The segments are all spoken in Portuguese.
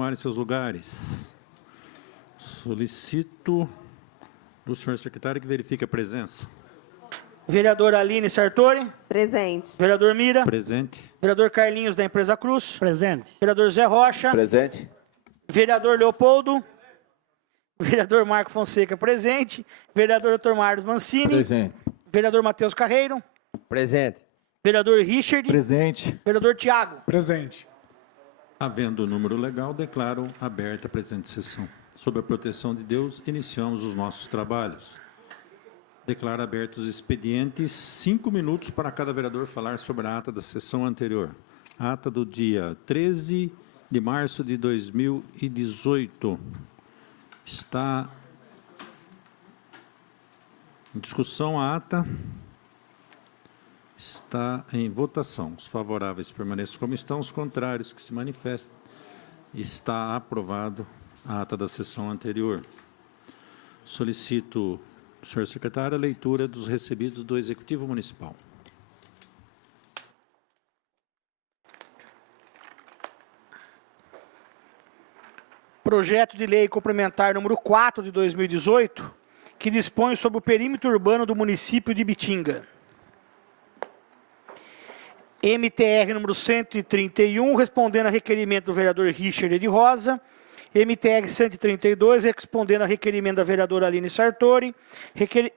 Tomarem seus lugares. Solicito do senhor secretário que verifique a presença. Vereador Aline Sartori. Presente. Vereador Mira. Presente. Vereador Carlinhos, da Empresa Cruz. Presente. Vereador Zé Rocha. Presente. Vereador Leopoldo. Vereador Marco Fonseca, presente. Vereador Dr. Marlos Mancini. Presente. Vereador Matheus Carreiro. Presente. Vereador Richard. Presente. Vereador Tiago. Presente. Havendo o número legal, declaro aberta a presente sessão. Sob a proteção de Deus, iniciamos os nossos trabalhos. Declaro abertos os expedientes, 5 minutos para cada vereador falar sobre a ata da sessão anterior. Ata do dia 13 de março de 2018. Está em discussão a ata. Está em votação. Os favoráveis permaneçam como estão, os contrários que se manifestem. Está aprovado a ata da sessão anterior. Solicito, senhor secretário, a leitura dos recebidos do Executivo Municipal. Projeto de lei complementar número 4 de 2018, que dispõe sobre o perímetro urbano do município de Ibitinga. MTR número 131, respondendo a requerimento do vereador Richard de Rosa. MTR 132, respondendo a requerimento da vereadora Aline Sartori.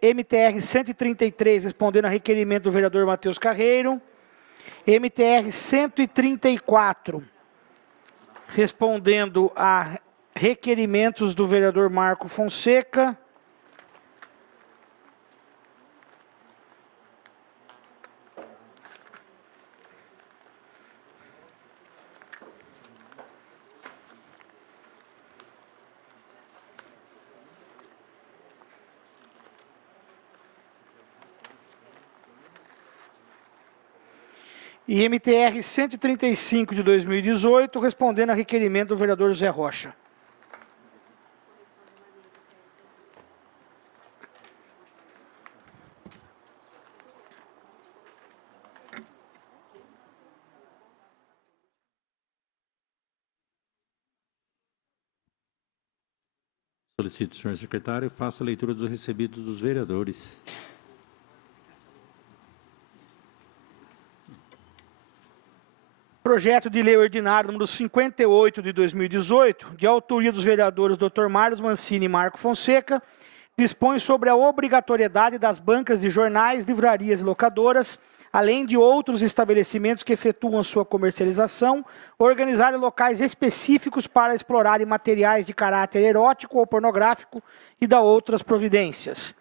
MTR 133, respondendo a requerimento do vereador Matheus Carreiro. MTR 134, respondendo a requerimentos do vereador Marco Fonseca. E MTR 135 de 2018, respondendo a requerimento do vereador José Rocha. Solicito, senhor secretário, faça a leitura dos recebidos dos vereadores. Projeto de lei ordinário número 58 de 2018, de autoria dos vereadores Dr. Marlos Mancini e Marco Fonseca, dispõe sobre a obrigatoriedade das bancas de jornais, livrarias e locadoras, além de outros estabelecimentos que efetuam sua comercialização, organizarem locais específicos para explorarem materiais de caráter erótico ou pornográfico e da outras providências.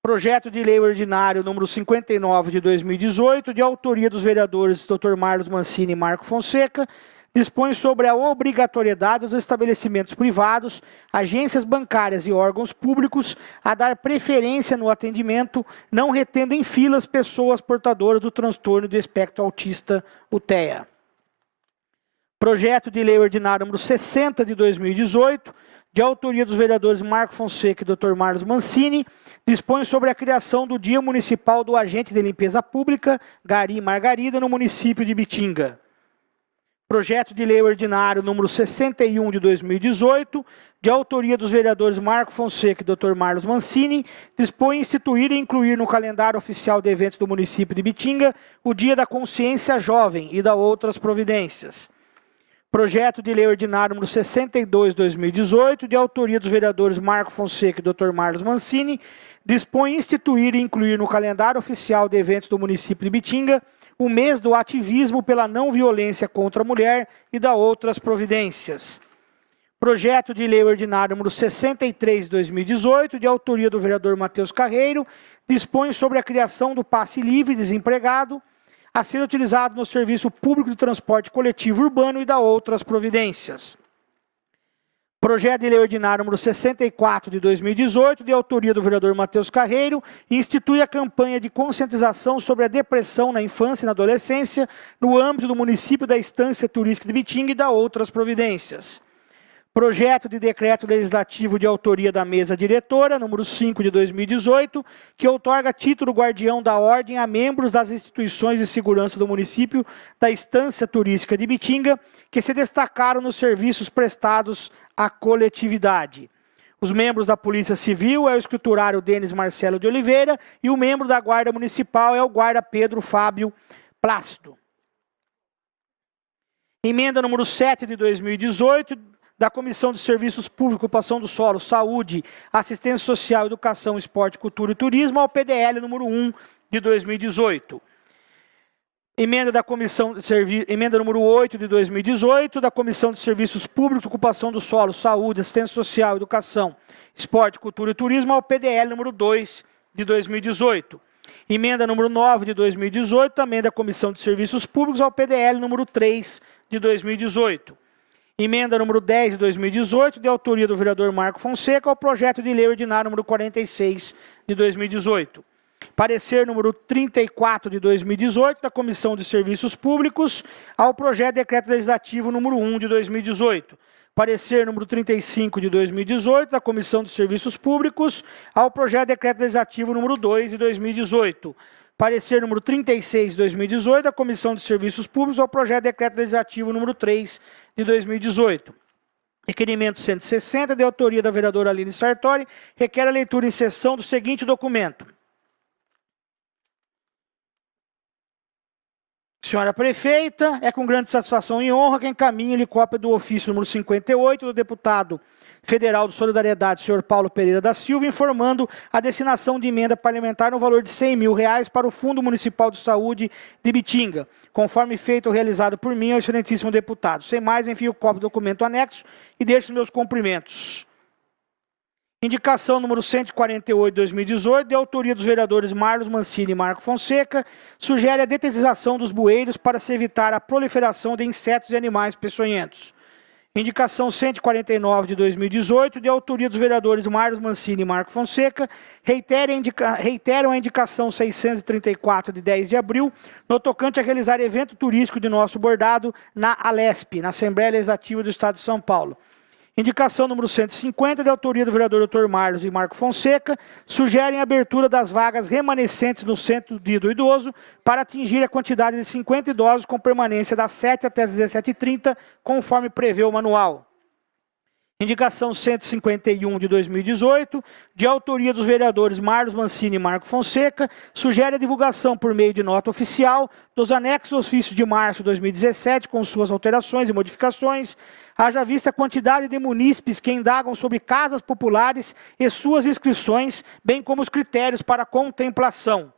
Projeto de lei ordinário número 59 de 2018, de autoria dos vereadores Dr. Marlos Mancini e Marco Fonseca, dispõe sobre a obrigatoriedade dos estabelecimentos privados, agências bancárias e órgãos públicos a dar preferência no atendimento, não retendo em filas pessoas portadoras do transtorno do espectro autista, o TEA. Projeto de lei ordinário número 60 de 2018, de autoria dos vereadores Marco Fonseca e Dr. Marlos Mancini, dispõe sobre a criação do Dia Municipal do Agente de Limpeza Pública, Gari Margarida, no município de Ibitinga. Projeto de lei ordinário número 61 de 2018, de autoria dos vereadores Marco Fonseca e Dr. Marlos Mancini, dispõe instituir e incluir no calendário oficial de eventos do município de Ibitinga o Dia da Consciência Jovem e da outras providências. Projeto de lei ordinário número 62 de 2018, de autoria dos vereadores Marco Fonseca e Dr. Marlos Mancini, dispõe instituir e incluir no calendário oficial de eventos do município de Ibitinga o mês do ativismo pela não violência contra a mulher e da outras providências. Projeto de lei ordinário número 63 de 2018, de autoria do vereador Matheus Carreiro, dispõe sobre a criação do passe livre desempregado a ser utilizado no serviço público de transporte coletivo urbano e da outras providências. Projeto de lei ordinário número 64 de 2018, de autoria do vereador Matheus Carreiro, institui a campanha de conscientização sobre a depressão na infância e na adolescência no âmbito do município da Estância Turística de Ibitinga e da outras providências. Projeto de decreto legislativo de autoria da mesa diretora, número 5 de 2018, que outorga título guardião da ordem a membros das instituições de segurança do município da Estância Turística de Ibitinga, que se destacaram nos serviços prestados à coletividade. Os membros da Polícia Civil é o escriturário Denis Marcelo de Oliveira e o membro da Guarda Municipal é o guarda Pedro Fábio Plácido. Emenda número 7 de 2018, da Comissão de Serviços Públicos, Ocupação do Solo, Saúde, Assistência Social, Educação, Esporte, Cultura e Turismo, ao PDL número 1 de 2018. Emenda número 8 de 2018, da Comissão de Serviços Públicos, Ocupação do Solo, Saúde, Assistência Social, Educação, Esporte, Cultura e Turismo, ao PDL número 2 de 2018. Emenda número 9 de 2018, também da Comissão de Serviços Públicos, ao PDL número 3 de 2018. Emenda número 10 de 2018, de autoria do vereador Marco Fonseca, ao projeto de lei ordinário número 46 de 2018. Parecer número 34 de 2018, da Comissão de Serviços Públicos, ao projeto de decreto legislativo número 1 de 2018. Parecer número 35 de 2018, da Comissão de Serviços Públicos, ao projeto de decreto legislativo número 2 de 2018. Parecer número 36 de 2018, da Comissão de Serviços Públicos, ao projeto de decreto legislativo número 3 de 2018. Requerimento 160, de autoria da vereadora Aline Sartori, requer a leitura em sessão do seguinte documento. Senhora Prefeita, é com grande satisfação e honra que encaminho-lhe cópia do ofício número 58 do deputado federal de Solidariedade, senhor Paulo Pereira da Silva, informando a destinação de emenda parlamentar no valor de R$100 mil para o Fundo Municipal de Saúde de Ibitinga, conforme feito realizado por mim, ao excelentíssimo deputado. Sem mais, envio cópia do documento anexo e deixo meus cumprimentos. Indicação número 148 de 2018, de autoria dos vereadores Marlos Mancini e Marco Fonseca, sugere a detetização dos bueiros para se evitar a proliferação de insetos e animais peçonhentos. Indicação 149 de 2018, de autoria dos vereadores Marlos Mancini e Marco Fonseca, reiteram a indicação 634 de 10 de abril, no tocante a realizar evento turístico de nosso bordado na Alesp, na Assembleia Legislativa do Estado de São Paulo. Indicação número 150, de autoria do vereador Dr. Marlos e Marco Fonseca, sugerem a abertura das vagas remanescentes no Centro do Idoso para atingir a quantidade de 50 idosos com permanência das 7 até as 17h30, conforme prevê o manual. Indicação 151 de 2018, de autoria dos vereadores Marlos Mancini e Marco Fonseca, sugere a divulgação por meio de nota oficial dos anexos do ofício de março de 2017, com suas alterações e modificações, haja vista a quantidade de munícipes que indagam sobre casas populares e suas inscrições, bem como os critérios para contemplação.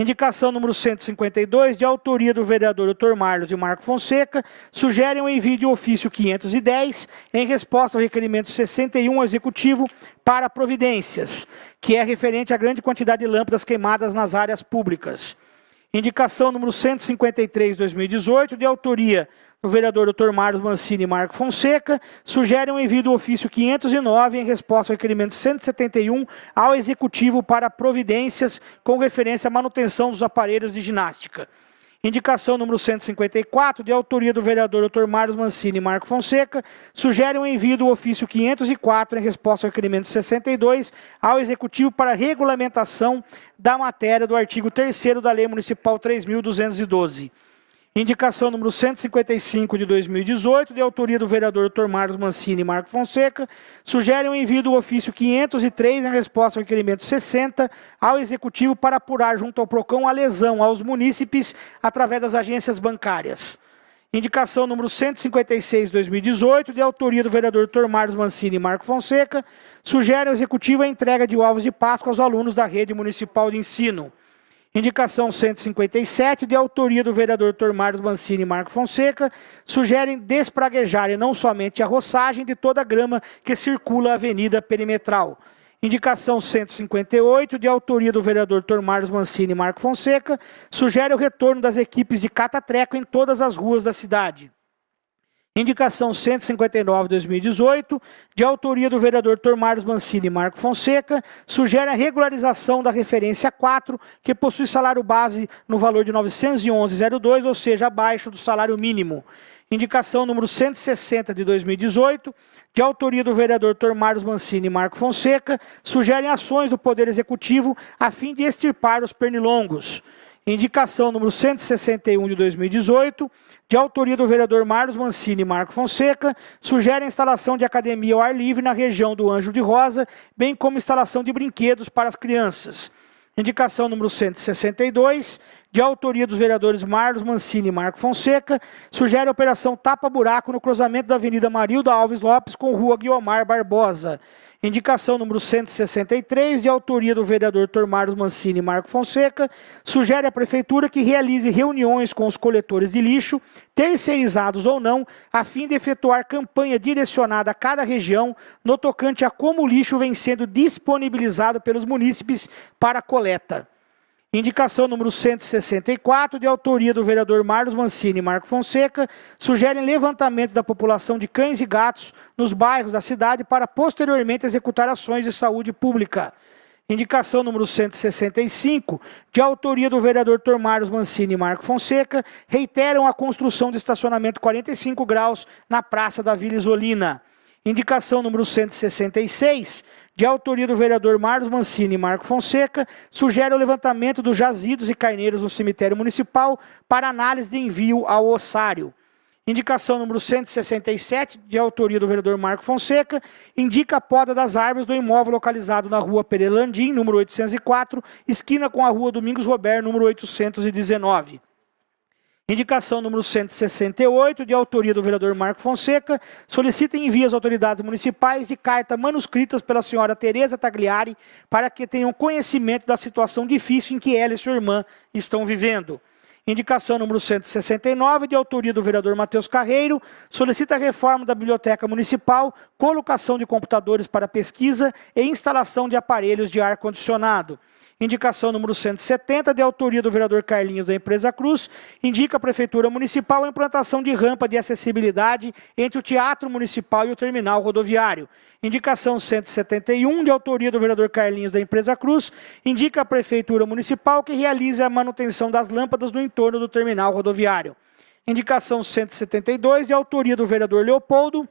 Indicação número 152, de autoria do vereador Dr. Marlos e Marco Fonseca, sugerem o envio de ofício 510, em resposta ao requerimento 61 ao Executivo para providências, que é referente à grande quantidade de lâmpadas queimadas nas áreas públicas. Indicação número 153, de 2018, de autoria do vereador Dr. Marlos Mancini e Marco Fonseca, sugerem o envio do ofício 509 em resposta ao requerimento 171 ao Executivo para providências com referência à manutenção dos aparelhos de ginástica. Indicação número 154, de autoria do vereador Dr. Marlos Mancini e Marco Fonseca, sugerem o envio do ofício 504 em resposta ao requerimento 62 ao Executivo para regulamentação da matéria do artigo 3º da Lei Municipal 3.212. Indicação número 155 de 2018, de autoria do vereador Dr. Marlos Mancini e Marco Fonseca, sugerem o envio do ofício 503 em resposta ao requerimento 60 ao Executivo para apurar junto ao PROCON a lesão aos munícipes através das agências bancárias. Indicação número 156 de 2018, de autoria do vereador Dr. Marlos Mancini e Marco Fonseca, sugere ao Executivo a entrega de ovos de Páscoa aos alunos da rede municipal de ensino. Indicação 157, de autoria do vereador Dr. Marlos Mancini e Marco Fonseca, sugerem despraguejar e não somente a roçagem de toda a grama que circula a avenida perimetral. Indicação 158, de autoria do vereador Dr. Marlos Mancini e Marco Fonseca, sugere o retorno das equipes de cata-treco em todas as ruas da cidade. Indicação 159 de 2018, de autoria do vereador Dr. Marlos Mancini e Marco Fonseca, sugere a regularização da referência 4, que possui salário base no valor de R$ 911,02, ou seja, abaixo do salário mínimo. Indicação número 160 de 2018, de autoria do vereador Dr. Marlos Mancini e Marco Fonseca, sugerem ações do Poder Executivo a fim de extirpar os pernilongos. Indicação número 161 de 2018, de autoria do vereador Marlos Mancini e Marco Fonseca, sugere a instalação de academia ao ar livre na região do Ângelo de Rosa, bem como instalação de brinquedos para as crianças. Indicação número 162, de autoria dos vereadores Marlos Mancini e Marco Fonseca, sugere a operação tapa-buraco no cruzamento da Avenida Marilda Alves Lopes com Rua Guiomar Barbosa. Indicação número 163, de autoria do vereador Dr. Marlos Mancini e Marco Fonseca, sugere à Prefeitura que realize reuniões com os coletores de lixo, terceirizados ou não, a fim de efetuar campanha direcionada a cada região, no tocante a como o lixo vem sendo disponibilizado pelos munícipes para coleta. Indicação número 164, de autoria do vereador Marlos Mancini e Marco Fonseca, sugerem levantamento da população de cães e gatos nos bairros da cidade para posteriormente executar ações de saúde pública. Indicação número 165, de autoria do vereador Dr. Marlos Mancini e Marco Fonseca, reiteram a construção de estacionamento 45 graus na Praça da Vila Isolina. Indicação número 166, de autoria do vereador Marlos Mancini e Marco Fonseca, sugere o levantamento dos jazidos e carneiros no cemitério municipal para análise de envio ao ossário. Indicação número 167, de autoria do vereador Marco Fonseca, indica a poda das árvores do imóvel localizado na rua Pereira Landim, número 804, esquina com a rua Domingos Robert, número 819. Indicação número 168, de autoria do vereador Marco Fonseca, solicita e envia às autoridades municipais de carta manuscritas pela senhora Tereza Tagliari para que tenham conhecimento da situação difícil em que ela e sua irmã estão vivendo. Indicação número 169, de autoria do vereador Matheus Carreiro, solicita a reforma da biblioteca municipal, colocação de computadores para pesquisa e instalação de aparelhos de ar-condicionado. Indicação número 170, de autoria do vereador Carlinhos da Empresa Cruz, indica a Prefeitura Municipal a implantação de rampa de acessibilidade entre o Teatro Municipal e o terminal rodoviário. Indicação 171, de autoria do vereador Carlinhos da Empresa Cruz, indica a Prefeitura Municipal que realize a manutenção das lâmpadas no entorno do terminal rodoviário. Indicação 172, de autoria do vereador Leopoldo,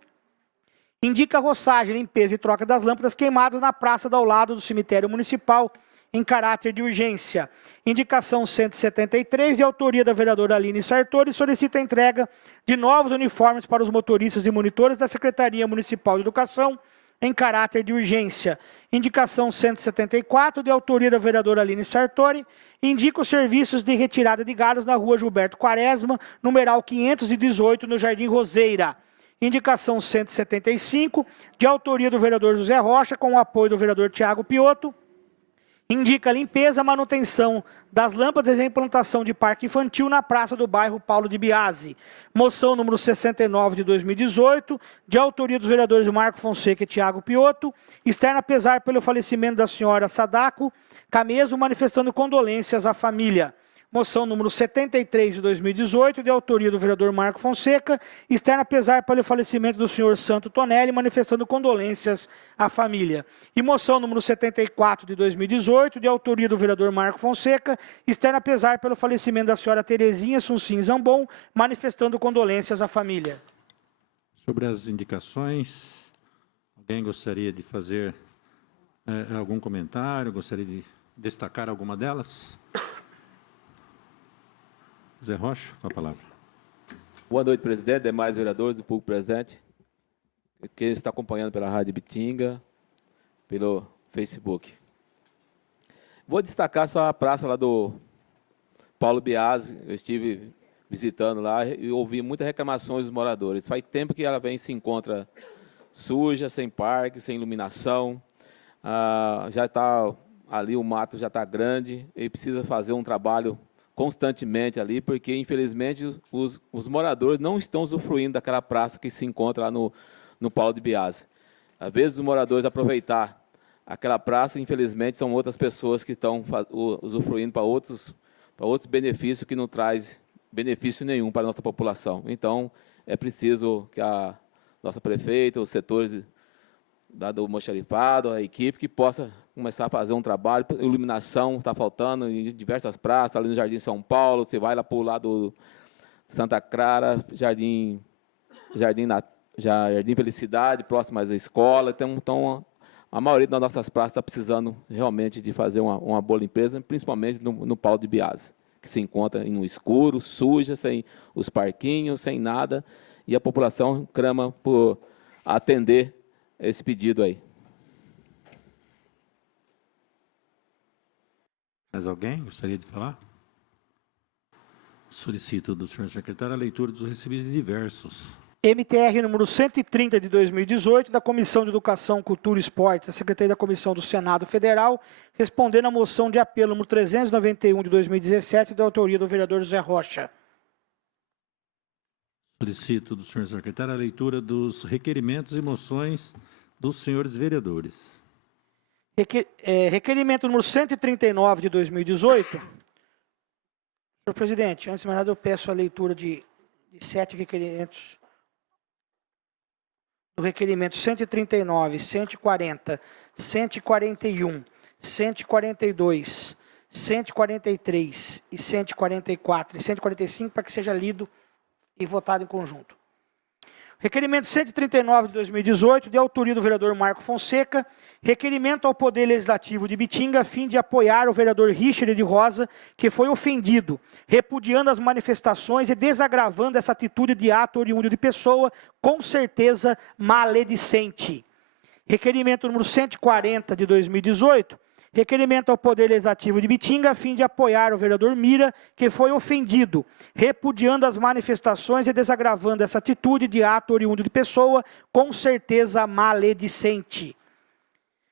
indica a roçagem, limpeza e troca das lâmpadas queimadas na praça ao lado do cemitério municipal, em caráter de urgência. Indicação 173, de autoria da vereadora Aline Sartori, solicita a entrega de novos uniformes para os motoristas e monitores da Secretaria Municipal de Educação, em caráter de urgência. Indicação 174, de autoria da vereadora Aline Sartori, indica os serviços de retirada de galhos na rua Gilberto Quaresma, numeral 518, no Jardim Roseira. Indicação 175, de autoria do vereador José Rocha, com o apoio do vereador Tiago Piotto, indica a limpeza, manutenção das lâmpadas e a implantação de parque infantil na praça do bairro Paulo de Biasi. Moção número 69 de 2018, de autoria dos vereadores Marco Fonseca e Tiago Piotto, externa pesar pelo falecimento da senhora Sadako Cameso, manifestando condolências à família. Moção número 73 de 2018, de autoria do vereador Marco Fonseca, externa pesar pelo falecimento do senhor Santo Tonelli, manifestando condolências à família. E moção número 74 de 2018, de autoria do vereador Marco Fonseca, externa pesar pelo falecimento da senhora Terezinha Suncin Zambon, manifestando condolências à família. Sobre as indicações, alguém gostaria de fazer algum comentário? Gostaria de destacar alguma delas? Zé Rocha, com a palavra. Boa noite, presidente, demais vereadores, do público presente, que está acompanhando pela Rádio Bitinga, pelo Facebook. Vou destacar só a praça lá do Paulo Biasi. Eu estive visitando lá e ouvi muitas reclamações dos moradores. Faz tempo que ela se encontra suja, sem parque, sem iluminação. Já está ali, o mato já está grande e precisa fazer um trabalho constantemente ali, porque, infelizmente, os moradores não estão usufruindo daquela praça que se encontra lá no Paulo de Biasi. Às vezes, os moradores aproveitar aquela praça, infelizmente, são outras pessoas que estão usufruindo para outros benefícios que não traz benefício nenhum para a nossa população. Então, é preciso que a nossa prefeita, os setores do almoxarifado, a equipe, que possa começar a fazer um trabalho. Iluminação está faltando em diversas praças, ali no Jardim São Paulo, você vai lá para o lado Santa Clara, Jardim Jardim Felicidade, próximo à escola. Então, a maioria das nossas praças está precisando realmente de fazer uma boa limpeza, principalmente no Paulo de Biase, que se encontra no escuro, suja, sem os parquinhos, sem nada, e a população clama por atender esse pedido aí. Mais alguém gostaria de falar? Solicito do senhor secretário a leitura dos recebidos diversos. MTR número 130 de 2018, da Comissão de Educação, Cultura e Esporte, da Secretaria da Comissão do Senado Federal, respondendo à moção de apelo número 391 de 2017, da autoria do vereador José Rocha. Solicito do senhor secretário a leitura dos requerimentos e moções dos senhores vereadores. Requerimento número 139 de 2018. Senhor presidente, antes de mais nada, eu peço a leitura de 7 requerimentos. Do requerimento 139, 140, 141, 142, 143 e 144 e 145, para que seja lido e votado em conjunto. Requerimento 139 de 2018, de autoria do vereador Marco Fonseca, requerimento ao Poder Legislativo de Bitinga a fim de apoiar o vereador Richard de Rosa, que foi ofendido, repudiando as manifestações e desagravando essa atitude de ato oriundo de pessoa, com certeza maledicente. Requerimento número 140 de 2018, requerimento ao Poder Legislativo de Bitinga a fim de apoiar o vereador Mira, que foi ofendido, repudiando as manifestações e desagravando essa atitude de ato oriundo de pessoa, com certeza maledicente.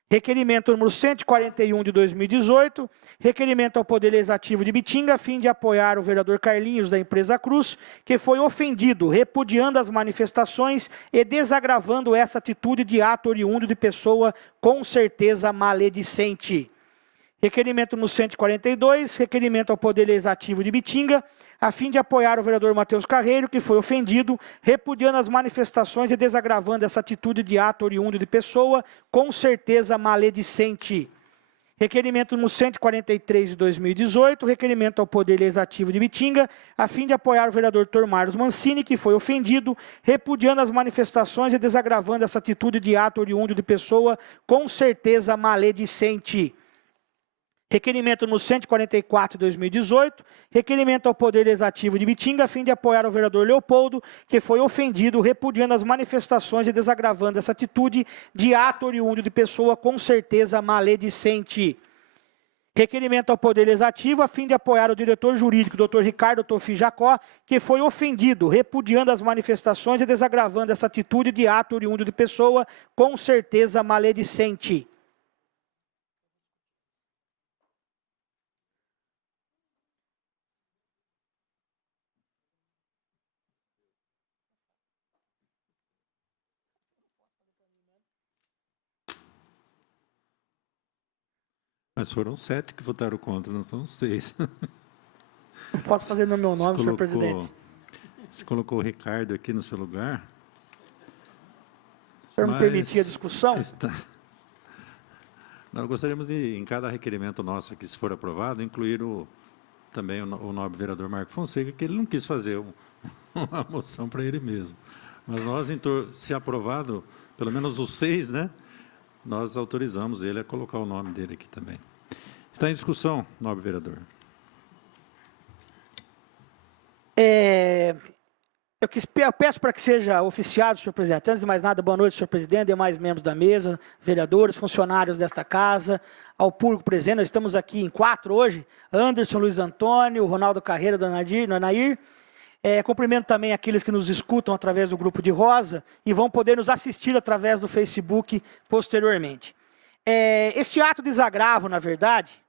Requerimento número 141 de 2018, requerimento ao Poder Legislativo de Bitinga a fim de apoiar o vereador Carlinhos da empresa Cruz, que foi ofendido, repudiando as manifestações e desagravando essa atitude de ato oriundo de pessoa, com certeza maledicente. Requerimento no 142, requerimento ao Poder Legislativo de Bitinga, a fim de apoiar o vereador Matheus Carreiro, que foi ofendido, repudiando as manifestações e desagravando essa atitude de ato oriundo de pessoa, com certeza maledicente. Requerimento no 143 de 2018, requerimento ao Poder Legislativo de Bitinga, a fim de apoiar o vereador Tormarlos Mancini, que foi ofendido, repudiando as manifestações e desagravando essa atitude de ato oriundo de pessoa, com certeza maledicente. Requerimento no 144 de 2018, requerimento ao Poder Legislativo de Bitinga a fim de apoiar o vereador Leopoldo, que foi ofendido, repudiando as manifestações e desagravando essa atitude de ato oriundo de pessoa, com certeza maledicente. Requerimento ao Poder Legislativo a fim de apoiar o diretor jurídico, Dr. Ricardo Tofi Jacó, que foi ofendido, repudiando as manifestações e desagravando essa atitude de ato oriundo de pessoa, com certeza maledicente. Mas foram 7 que votaram contra, não são 6. Não posso fazer no meu nome, senhor presidente. Você colocou o Ricardo aqui no seu lugar. O senhor me permitir a discussão? Nós gostaríamos de, em cada requerimento nosso aqui, se for aprovado, incluir também o nobre vereador Marco Fonseca, que ele não quis fazer uma moção para ele mesmo. Mas nós, se aprovado, pelo menos os 6, né? Nós autorizamos ele a colocar o nome dele aqui também. Está em discussão, nobre vereador. Eu peço para que seja oficiado, senhor presidente. Antes de mais nada, boa noite, senhor presidente, demais membros da mesa, vereadores, funcionários desta casa, ao público presente. Nós estamos aqui em 4 hoje, Anderson, Luiz Antônio, Ronaldo Carreira, Dona Nair. Cumprimento também aqueles que nos escutam através do Grupo de Rosa e vão poder nos assistir através do Facebook posteriormente. Este ato de desagravo, na verdade,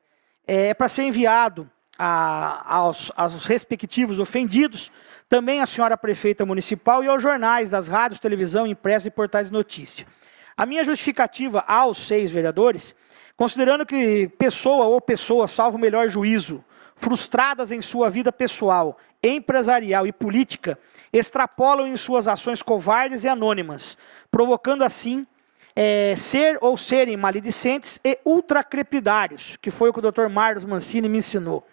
é para ser enviado aos respectivos ofendidos, também à senhora prefeita municipal e aos jornais das rádios, televisão, impressa e portais de notícia. A minha justificativa aos 6 vereadores, considerando que pessoa ou pessoas, salvo o melhor juízo, frustradas em sua vida pessoal, empresarial e política, extrapolam em suas ações covardes e anônimas, provocando assim ser ou serem maledicentes e ultracrepidários, que foi o que o Dr. Marlos Mancini me ensinou.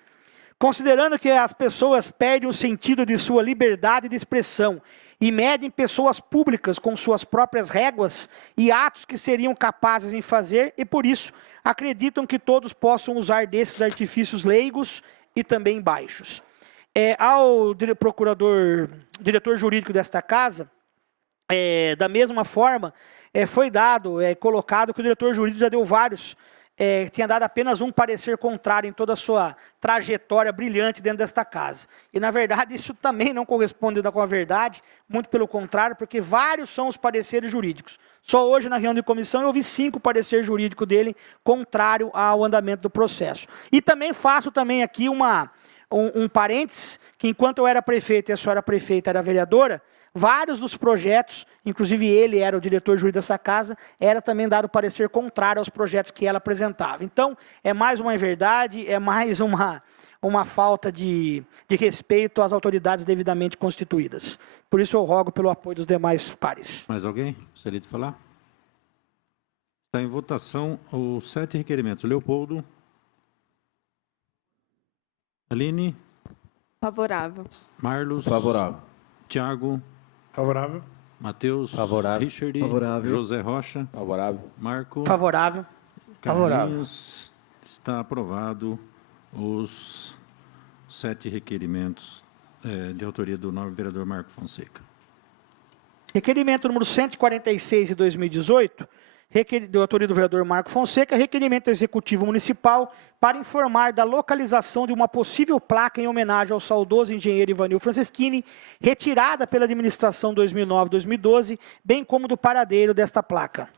Considerando que as pessoas perdem o sentido de sua liberdade de expressão e medem pessoas públicas com suas próprias réguas e atos que seriam capazes em fazer, e por isso acreditam que todos possam usar desses artifícios leigos e também baixos. Ao diretor jurídico desta casa, da mesma forma, foi colocado que o diretor jurídico já deu vários, tinha dado apenas um parecer contrário em toda a sua trajetória brilhante dentro desta casa. E, na verdade, isso também não corresponde com a verdade, muito pelo contrário, porque vários são os pareceres jurídicos. Só hoje, na reunião de comissão, eu ouvi 5 pareceres jurídicos dele contrário ao andamento do processo. E também faço aqui um parênteses, que enquanto eu era prefeito e a senhora prefeita era vereadora, vários dos projetos, inclusive ele era o diretor jurídico dessa casa, era também dado parecer contrário aos projetos que ela apresentava. Então, é mais uma inverdade, é mais uma falta de respeito às autoridades devidamente constituídas. Por isso eu rogo pelo apoio dos demais pares. Mais alguém gostaria de falar? Está em votação os 7 requerimentos. Leopoldo. Aline. Favorável. Marlos. Favorável. Tiago. Favorável. Matheus. Favorável. Richard. Favorável. José Rocha. Favorável. Marco. Favorável. Carlinhos. Está aprovado os 7 requerimentos de autoria do nobre vereador Marco Fonseca. Requerimento número 146 de 2018, de autoria do vereador Marco Fonseca, requerimento executivo municipal para informar da localização de uma possível placa em homenagem ao saudoso engenheiro Ivanil Franceschini, retirada pela administração 2009-2012, bem como do paradeiro desta placa.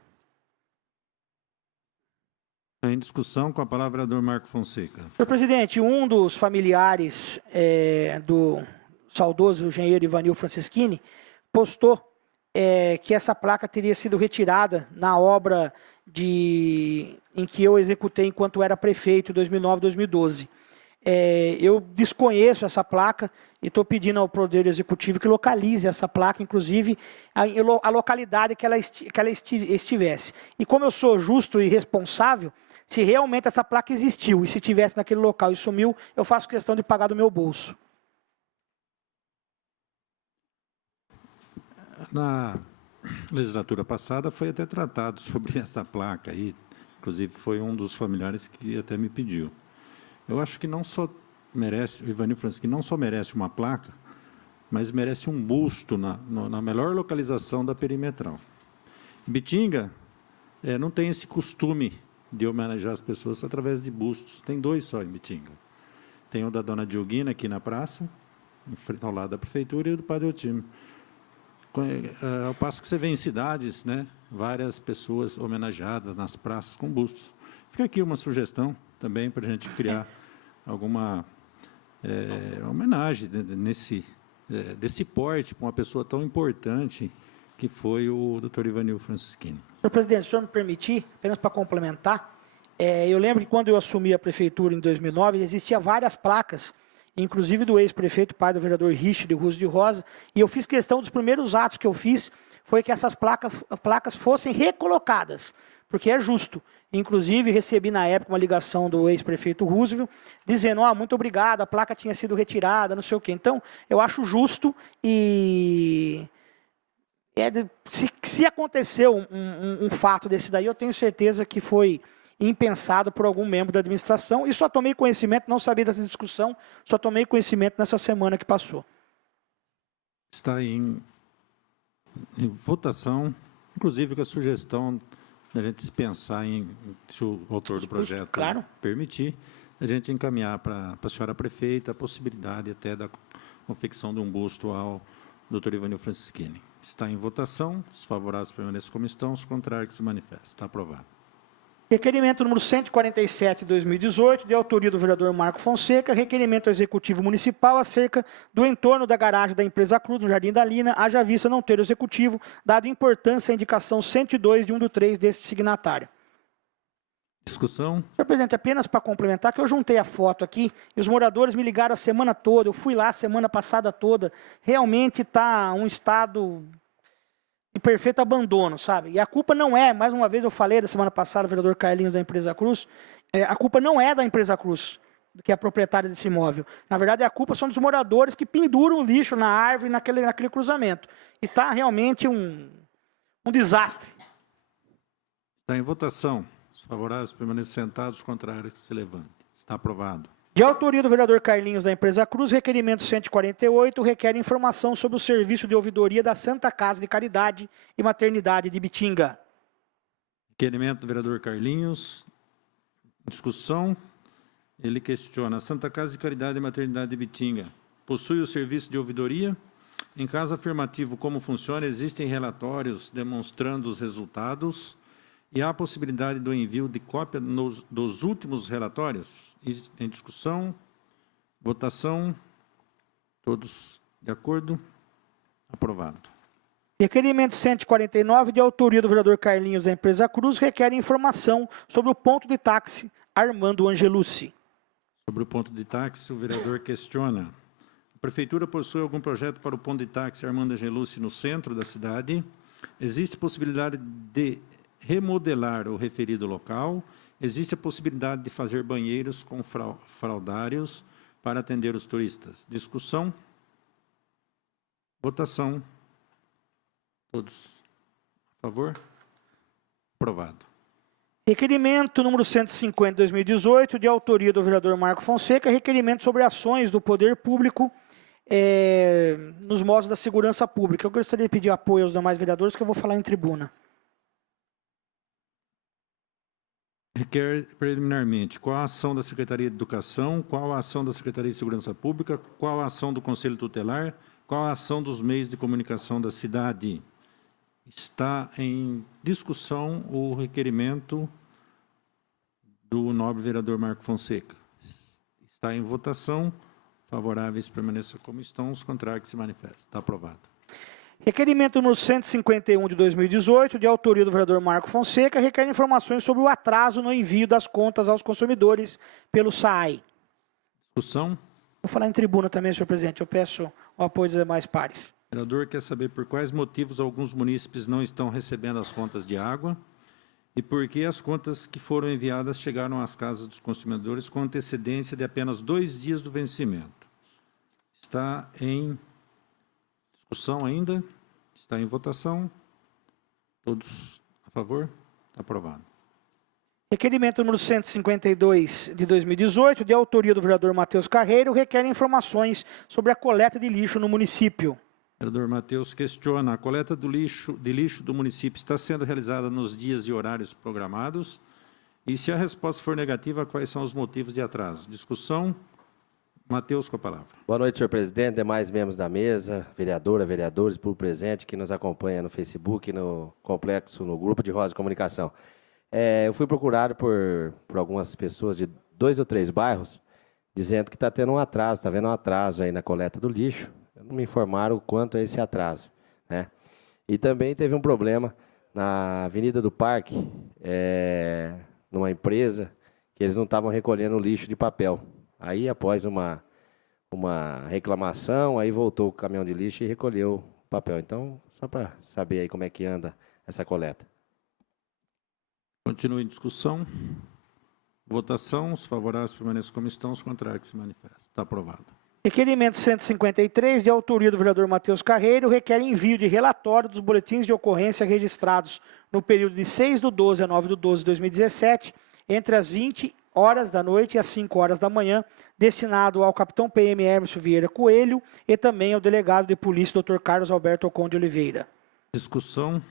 Em discussão, com a palavra o vereador Marco Fonseca. Senhor presidente, um dos familiares do saudoso engenheiro Ivanil Franceschini postou que essa placa teria sido retirada na obra em que eu executei enquanto era prefeito, em 2009-2012. Eu desconheço essa placa e estou pedindo ao Poder Executivo que localize essa placa, inclusive a localidade que ela estivesse. E como eu sou justo e responsável, se realmente essa placa existiu e se estivesse naquele local e sumiu, eu faço questão de pagar do meu bolso. Na legislatura passada foi até tratado sobre essa placa aí, inclusive foi um dos familiares que até me pediu. Eu acho que não só merece, o Ivanil Franceschini não só merece uma placa, mas merece um busto na melhor localização da perimetral. Bitinga não tem esse costume de homenagear as pessoas através de bustos. Tem 2 só em Bitinga. Tem o da dona Dioguina aqui na praça, ao lado da prefeitura, e o do Padre Otímio. Ao passo que você vê em cidades, várias pessoas homenageadas nas praças com bustos. Fica aqui uma sugestão também para a gente criar alguma homenagem desse porte para uma pessoa tão importante que foi o Dr. Ivanil Franceschini. Senhor presidente, se o senhor me permitir, apenas para complementar, eu lembro que quando eu assumi a prefeitura em 2009, existiam várias placas, inclusive do ex-prefeito, pai do vereador Richard Russo de Rosa, e eu fiz questão dos primeiros atos que eu fiz, foi que essas placas fossem recolocadas, porque é justo. Inclusive, recebi na época uma ligação do ex-prefeito Roosevelt, dizendo, muito obrigado, a placa tinha sido retirada, não sei o quê. Então, eu acho justo e... se aconteceu um fato desse daí, eu tenho certeza que foi impensado por algum membro da administração, e só tomei conhecimento, não sabia dessa discussão, só tomei conhecimento nessa semana que passou. Está em votação, inclusive com a sugestão da gente pensar se o autor do projeto permitir, a gente encaminhar para a senhora prefeita a possibilidade até da confecção de um busto ao Dr. Ivanil Franceschini. Está em votação, os favoráveis permaneçam como estão, os contrários que se manifestem. Está aprovado. Requerimento número 147 de 2018, de autoria do vereador Marco Fonseca, requerimento executivo municipal acerca do entorno da garagem da empresa Cruz, no Jardim da Lina, haja vista não ter o executivo, dado importância à indicação 102 de 1/3 deste signatário. Discussão. Senhor presidente, apenas para complementar, que eu juntei a foto aqui, e os moradores me ligaram a semana toda, eu fui lá a semana passada toda, realmente está um estado de perfeito abandono, sabe? E a culpa não é, mais uma vez eu falei da semana passada, o vereador Carlinhos da empresa Cruz, a culpa não é da empresa Cruz. que é a proprietária desse imóvel. Na verdade, a culpa são dos moradores que penduram o lixo na árvore naquele cruzamento. E está realmente um desastre. Está em votação. Os favoráveis permaneçam sentados, os contrários que se levantem. Está aprovado. De autoria do vereador Carlinhos da empresa Cruz, requerimento 148 requer informação sobre o serviço de ouvidoria da Santa Casa de Caridade e Maternidade de Bitinga. Requerimento do vereador Carlinhos. Discussão. Ele questiona: a Santa Casa de Caridade e Maternidade de Bitinga possui o serviço de ouvidoria? Em caso afirmativo, como funciona? Existem relatórios demonstrando os resultados? E há a possibilidade do envio de cópia dos últimos relatórios? Em discussão. Votação. Todos de acordo? Aprovado. Requerimento 149, de autoria do vereador Carlinhos da empresa Cruz, requer informação sobre o ponto de táxi Armando Angelucci. Sobre o ponto de táxi, o vereador questiona: a prefeitura possui algum projeto para o ponto de táxi Armando Angelucci no centro da cidade? Existe possibilidade de remodelar o referido local? Existe a possibilidade de fazer banheiros com fraldários para atender os turistas? Discussão. Votação. Todos a favor? Aprovado. Requerimento número 150 de 2018, de autoria do vereador Marco Fonseca, requerimento sobre ações do poder público nos modos da segurança pública. Eu gostaria de pedir apoio aos demais vereadores, que eu vou falar em tribuna. Requer preliminarmente qual a ação da Secretaria de Educação, qual a ação da Secretaria de Segurança Pública, qual a ação do Conselho Tutelar, qual a ação dos meios de comunicação da cidade. Está em discussão o requerimento do nobre vereador Marco Fonseca. Está em votação. Favoráveis permaneçam como estão, os contrários que se manifestem. Está aprovado. Requerimento número 151 de 2018, de autoria do vereador Marco Fonseca, requer informações sobre o atraso no envio das contas aos consumidores pelo SAAI. Discussão. Vou falar em tribuna também, senhor presidente. Eu peço o apoio dos demais pares. O vereador quer saber por quais motivos alguns munícipes não estão recebendo as contas de água e por que as contas que foram enviadas chegaram às casas dos consumidores com antecedência de apenas 2 dias do vencimento. Está em discussão ainda? Está em votação? Todos a favor? Está aprovado. Requerimento número 152 de 2018, de autoria do vereador Matheus Carreiro, requer informações sobre a coleta de lixo no município. O vereador Matheus questiona: a coleta de lixo do município está sendo realizada nos dias e horários programados? E se a resposta for negativa, quais são os motivos de atraso? Discussão. Matheus, com a palavra. Boa noite, senhor presidente, demais membros da mesa, vereadora, vereadores, público presente, que nos acompanha no Facebook, no complexo, no grupo de Rosa de Comunicação. Eu fui procurado por algumas pessoas de 2 ou 3 bairros, dizendo que está tendo um atraso, está vendo um atraso aí na coleta do lixo. Não me informaram o quanto é esse atraso, né? E também teve um problema na Avenida do Parque, numa empresa, que eles não estavam recolhendo o lixo de papel. Aí, após uma reclamação, aí voltou o caminhão de lixo e recolheu o papel. Então, só para saber aí como é que anda essa coleta. Continua em discussão. Votação. Os favoráveis permaneçam como estão, os contrários que se manifestam. Está aprovado. Requerimento 153, de autoria do vereador Matheus Carreiro, requer envio de relatório dos boletins de ocorrência registrados no período de 6/12 a 9/12 de 2017, entre as 20 horas da noite e as 5 horas da manhã, destinado ao capitão PM Hermes Vieira Coelho e também ao delegado de polícia, Dr. Carlos Alberto Ocon de Oliveira. Discussão.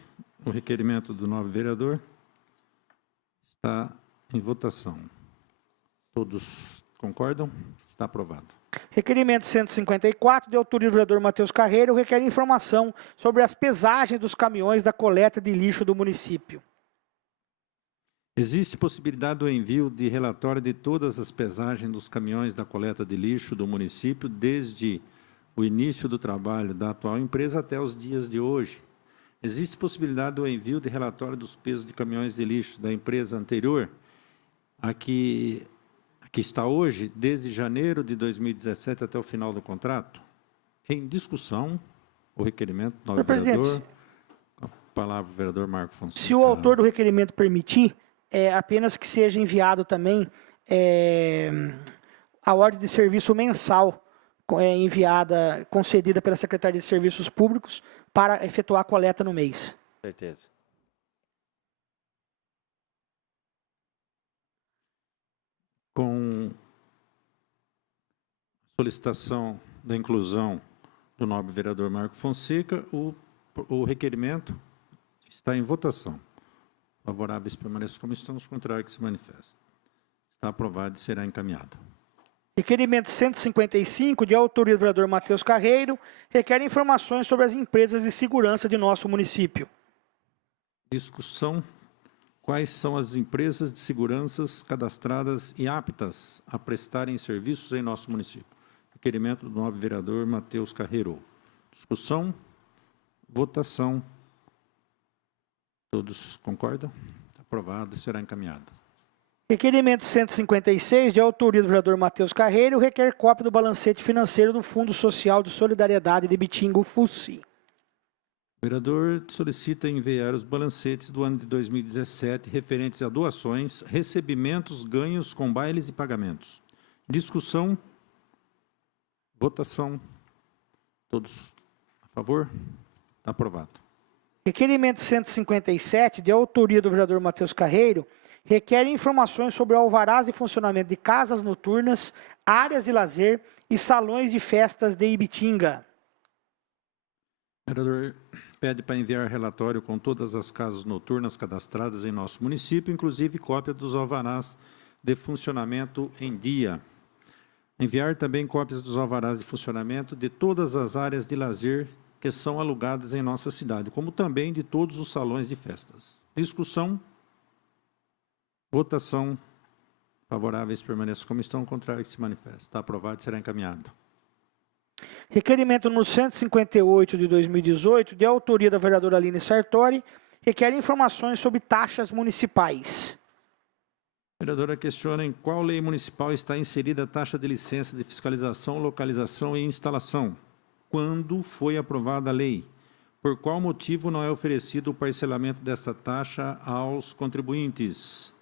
O requerimento do nobre vereador está em votação. Todos concordam? Está aprovado. Requerimento 154, de autoria do vereador Matheus Carreiro, requer informação sobre as pesagens dos caminhões da coleta de lixo do município. Existe possibilidade do envio de relatório de todas as pesagens dos caminhões da coleta de lixo do município, desde o início do trabalho da atual empresa até os dias de hoje. Existe possibilidade do envio de relatório dos pesos de caminhões de lixo da empresa anterior, aqui está hoje, desde janeiro de 2017 até o final do contrato? Em discussão, o requerimento do nobre vereador. Com a palavra, o vereador Marco Fonseca. Se o autor do requerimento permitir, apenas que seja enviado também a ordem de serviço mensal enviada, concedida pela Secretaria de Serviços Públicos para efetuar a coleta no mês. Certeza. Com solicitação da inclusão do nobre vereador Marco Fonseca, o requerimento está em votação. Favoráveis permaneçam como estão, os contrários que se manifestem. Está aprovado e será encaminhado. Requerimento 155, de autoria do vereador Matheus Carreiro, requer informações sobre as empresas de segurança de nosso município. Discussão. Quais são as empresas de segurança cadastradas e aptas a prestarem serviços em nosso município? Requerimento do nobre vereador Matheus Carreiro. Discussão. Votação. Todos concordam? Aprovado e será encaminhado. Requerimento 156, de autoria do vereador Matheus Carreiro, requer cópia do balancete financeiro do Fundo Social de Solidariedade de Ibitinga, o FUSI. O vereador solicita enviar os balancetes do ano de 2017 referentes a doações, recebimentos, ganhos com bailes e pagamentos. Discussão. Votação. Todos a favor? Está aprovado. Requerimento 157, de autoria do vereador Matheus Carreiro, requer informações sobre alvarás de funcionamento de casas noturnas, áreas de lazer e salões de festas de Ibitinga. O vereador pede para enviar relatório com todas as casas noturnas cadastradas em nosso município, inclusive cópia dos alvarás de funcionamento em dia. Enviar também cópias dos alvarás de funcionamento de todas as áreas de lazer que são alugadas em nossa cidade, como também de todos os salões de festas. Discussão. Votação. Favoráveis permaneçam como estão, contrário que se manifesta. Está aprovado e será encaminhado. Requerimento número 158 de 2018, de autoria da vereadora Aline Sartori, requer informações sobre taxas municipais. A vereadora questiona em qual lei municipal está inserida a taxa de licença de fiscalização, localização e instalação. Quando foi aprovada a lei? Por qual motivo não é oferecido o parcelamento dessa taxa aos contribuintes?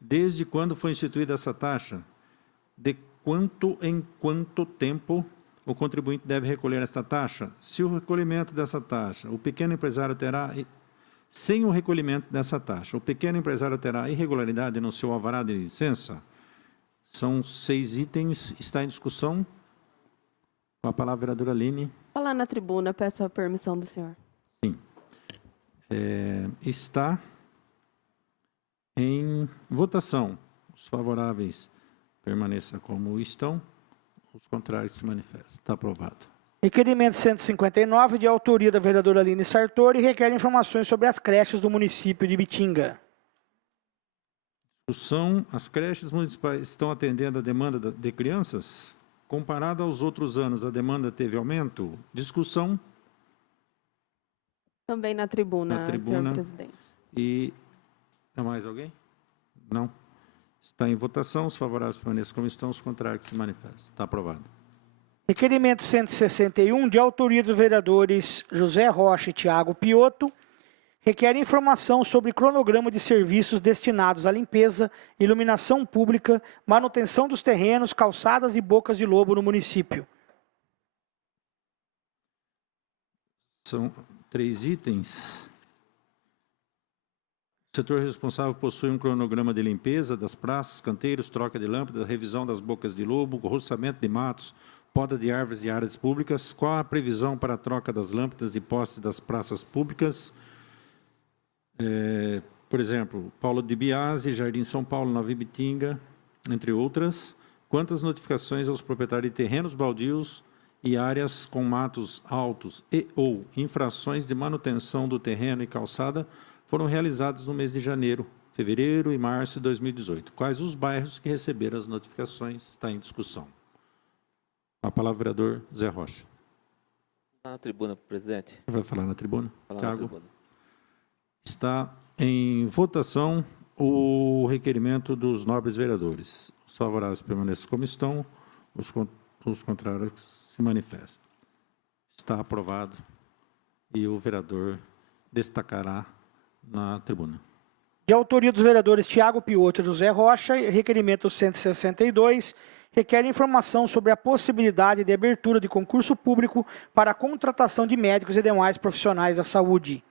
Desde quando foi instituída essa taxa? De quanto em quanto tempo o contribuinte deve recolher esta taxa? Se o recolhimento dessa taxa, o pequeno empresário terá, sem o recolhimento dessa taxa, o pequeno empresário terá irregularidade no seu alvará de licença? São 6 itens, está em discussão. Com a palavra, a vereadora Aline. Falar na tribuna, peço a permissão do senhor. Sim. Está em votação. Os favoráveis permaneçam como estão. Os contrários se manifestam. Está aprovado. Requerimento 159, de autoria da vereadora Aline Sartori, requer informações sobre as creches do município de Ibitinga. Discussão. As creches municipais estão atendendo a demanda de crianças? Comparado aos outros anos, a demanda teve aumento? Discussão. Também na tribuna, senhor presidente. E há mais alguém? Não. Está em votação. Os favoráveis permaneçam como estão, os contrários que se manifestam. Está aprovado. Requerimento 161, de autoria dos vereadores José Rocha e Tiago Piotto, requer informação sobre cronograma de serviços destinados à limpeza, iluminação pública, manutenção dos terrenos, calçadas e bocas de lobo no município. São 3 itens. O setor responsável possui um cronograma de limpeza das praças, canteiros, troca de lâmpadas, revisão das bocas de lobo, roçamento de matos, poda de árvores e áreas públicas. Qual a previsão para a troca das lâmpadas e postes das praças públicas? Por exemplo, Paulo de Biase, Jardim São Paulo, Nova Ibitinga, entre outras. Quantas notificações aos proprietários de terrenos baldios e áreas com matos altos e ou infrações de manutenção do terreno e calçada foram realizadas no mês de janeiro, fevereiro e março de 2018? Quais os bairros que receberam as notificações? Está em discussão. A palavra, vereador Zé Rocha. Na tribuna, presidente. Vai falar na tribuna? Falar Tiago. na tribuna. Está em votação o requerimento dos nobres vereadores. Os favoráveis permaneçam como estão, os contrários se manifestam. Está aprovado e o vereador destacará na tribuna. De autoria dos vereadores Tiago Piotto e José Rocha, requerimento 162, requer informação sobre a possibilidade de abertura de concurso público para a contratação de médicos e demais profissionais da saúde.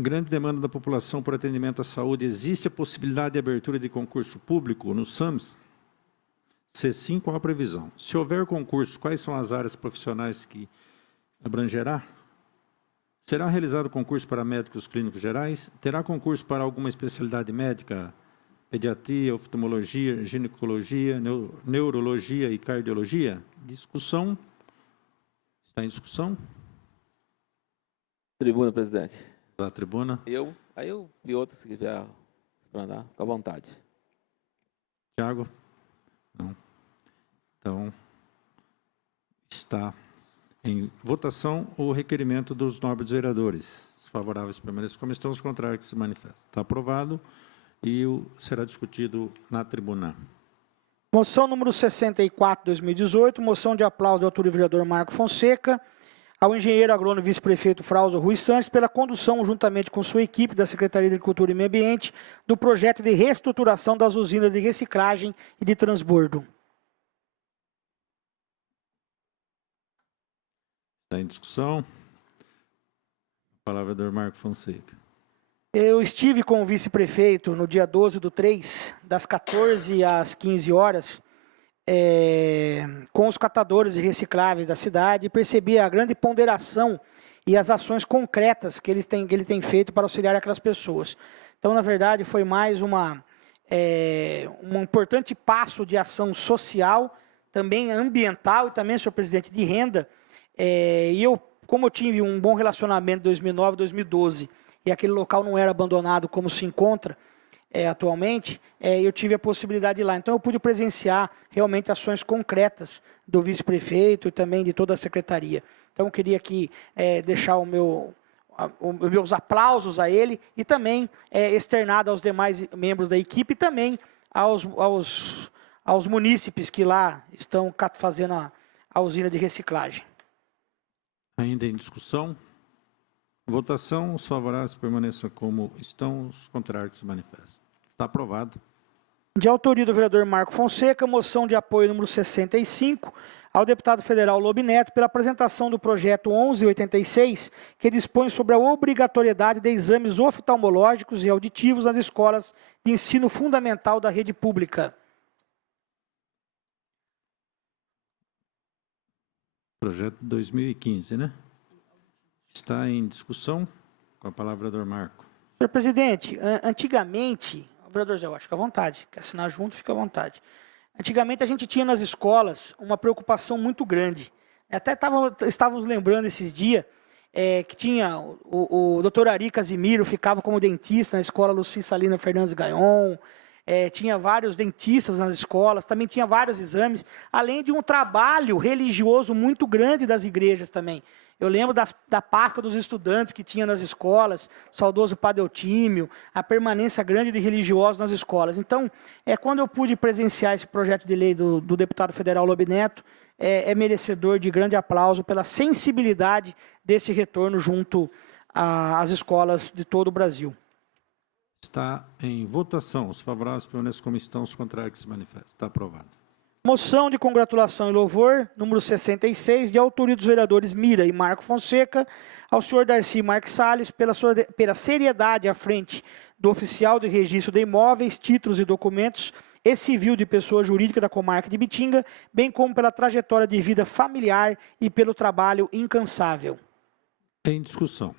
Grande demanda da população por atendimento à saúde. Existe a possibilidade de abertura de concurso público no SAMS? Se sim, qual a previsão? Se houver concurso, quais são as áreas profissionais que abrangerá? Será realizado concurso para médicos clínicos gerais? Terá concurso para alguma especialidade médica? Pediatria, oftalmologia, ginecologia, neurologia e cardiologia? Discussão. Está em discussão? Tribuna, presidente. Da tribuna. Eu e outros que quiser explanar, fica à vontade. Tiago? Não. Então, está em votação o requerimento dos nobres vereadores. Os favoráveis permaneçam como estão, os contrários que se manifestam. Está aprovado e será discutido na tribuna. Moção número 64, 2018, moção de aplauso do autor e vereador Marco Fonseca, ao engenheiro agrônomo e vice-prefeito Frauso Rui Santos, pela condução, juntamente com sua equipe da Secretaria de Agricultura e Meio Ambiente, do projeto de reestruturação das usinas de reciclagem e de transbordo. Está em discussão. A palavra é do Marco Fonseca. Eu estive com o vice-prefeito no dia 12/3, das 14 às 15 horas, com os catadores de recicláveis da cidade, e percebi a grande ponderação e as ações concretas que ele tem feito para auxiliar aquelas pessoas. Então, na verdade, foi mais um importante passo de ação social, também ambiental e também, senhor presidente, de renda. E eu, como eu tive um bom relacionamento em 2009, 2012, e aquele local não era abandonado como se encontra atualmente, eu tive a possibilidade de ir lá. Então, eu pude presenciar realmente ações concretas do vice-prefeito e também de toda a secretaria. Então, eu queria aqui deixar os meus aplausos a ele e também externado aos demais membros da equipe e também aos munícipes que lá estão fazendo a usina de reciclagem. Ainda em discussão. Votação. Os favoráveis permaneçam como estão, os contrários se manifestam. Está aprovado. De autoria do vereador Marco Fonseca, moção de apoio número 65, ao deputado federal Lobo Neto, pela apresentação do projeto 1186, que dispõe sobre a obrigatoriedade de exames oftalmológicos e auditivos nas escolas de ensino fundamental da rede pública. Projeto 2015, né? Está em discussão. Com a palavra, vereador Marco. Senhor presidente, antigamente, o vereador Zé, fica à vontade, quer assinar junto, fica à vontade. Antigamente a gente tinha nas escolas uma preocupação muito grande. Até estávamos lembrando esses dias que tinha o doutor Ari Casimiro, ficava como dentista na escola Luci Salina Fernandes Gaion, tinha vários dentistas nas escolas, também tinha vários exames, além de um trabalho religioso muito grande das igrejas também. Eu lembro da Páscoa dos estudantes que tinha nas escolas, saudoso Padre Eutímio, a permanência grande de religiosos nas escolas. Então, quando eu pude presenciar esse projeto de lei do deputado federal Lobo Neto, é merecedor de grande aplauso pela sensibilidade desse retorno junto às escolas de todo o Brasil. Está em votação. Os favoráveis permaneçam como estão, os contrários que se manifestam. Está aprovado. Moção de congratulação e louvor, número 66, de autoria dos vereadores Mira e Marco Fonseca, ao senhor Darcy Marques Salles, pela seriedade à frente do oficial de registro de imóveis, títulos e documentos e civil de pessoa jurídica da comarca de Bitinga, bem como pela trajetória de vida familiar e pelo trabalho incansável. Em discussão.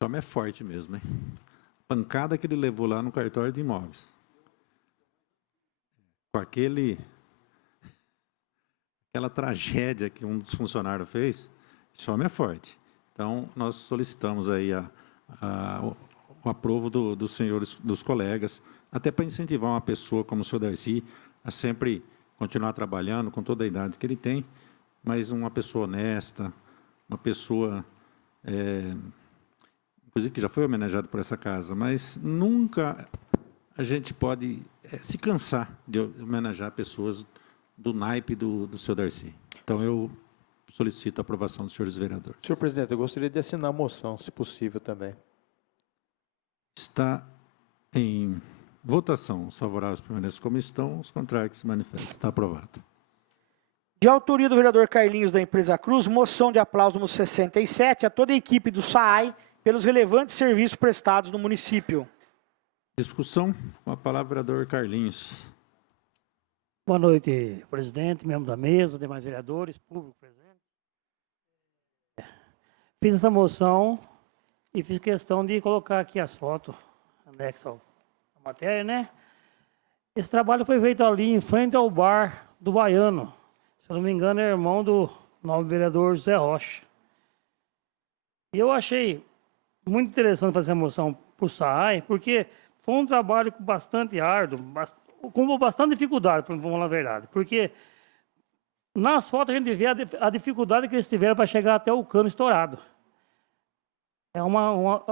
Esse homem é forte mesmo, hein? Pancada que ele levou lá no cartório de imóveis. Com aquela tragédia que um dos funcionários fez, esse homem é forte. Então, nós solicitamos aí o aprovo dos senhores, dos colegas, até para incentivar uma pessoa como o senhor Darcy a sempre continuar trabalhando com toda a idade que ele tem, mas uma pessoa honesta, uma pessoa... inclusive que já foi homenageado por essa casa, mas nunca a gente pode se cansar de homenagear pessoas do naipe do senhor Darcy. Então, eu solicito a aprovação dos senhores vereadores. Senhor presidente, eu gostaria de assinar a moção, se possível também. Está em votação. Os favoráveis permaneçam como estão, os contrários que se manifestem. Está aprovado. De autoria do vereador Carlinhos da Empresa Cruz, moção de aplauso número 67 a toda a equipe do SAAI pelos relevantes serviços prestados no município. Discussão, com a palavra, vereador Carlinhos. Boa noite, presidente, membro da mesa, demais vereadores, público presente. Fiz essa moção e fiz questão de colocar aqui as fotos, anexo à matéria, né? Esse trabalho foi feito ali em frente ao bar do Baiano. Se eu não me engano, é irmão do novo vereador José Rocha. E eu achei muito interessante fazer a moção para o SAAI, porque foi um trabalho bastante árduo, com bastante dificuldade, vamos falar a verdade. Porque nas fotos a gente vê a dificuldade que eles tiveram para chegar até o cano estourado.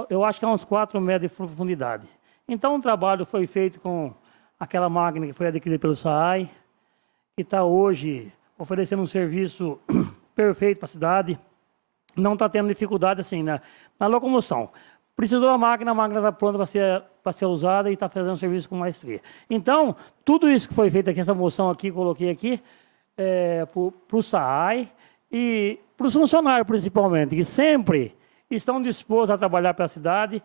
Eu acho que é uns 4 metros de profundidade. Então o trabalho foi feito com aquela máquina que foi adquirida pelo SAAI, que está hoje oferecendo um serviço perfeito para a cidade. Não está tendo dificuldade assim na locomoção. Precisou da máquina, a máquina está pronta para ser usada e está fazendo um serviço com maestria. Então, tudo isso que foi feito aqui, essa moção aqui, coloquei aqui, para o SAAI e para os funcionários, principalmente, que sempre estão dispostos a trabalhar para a cidade.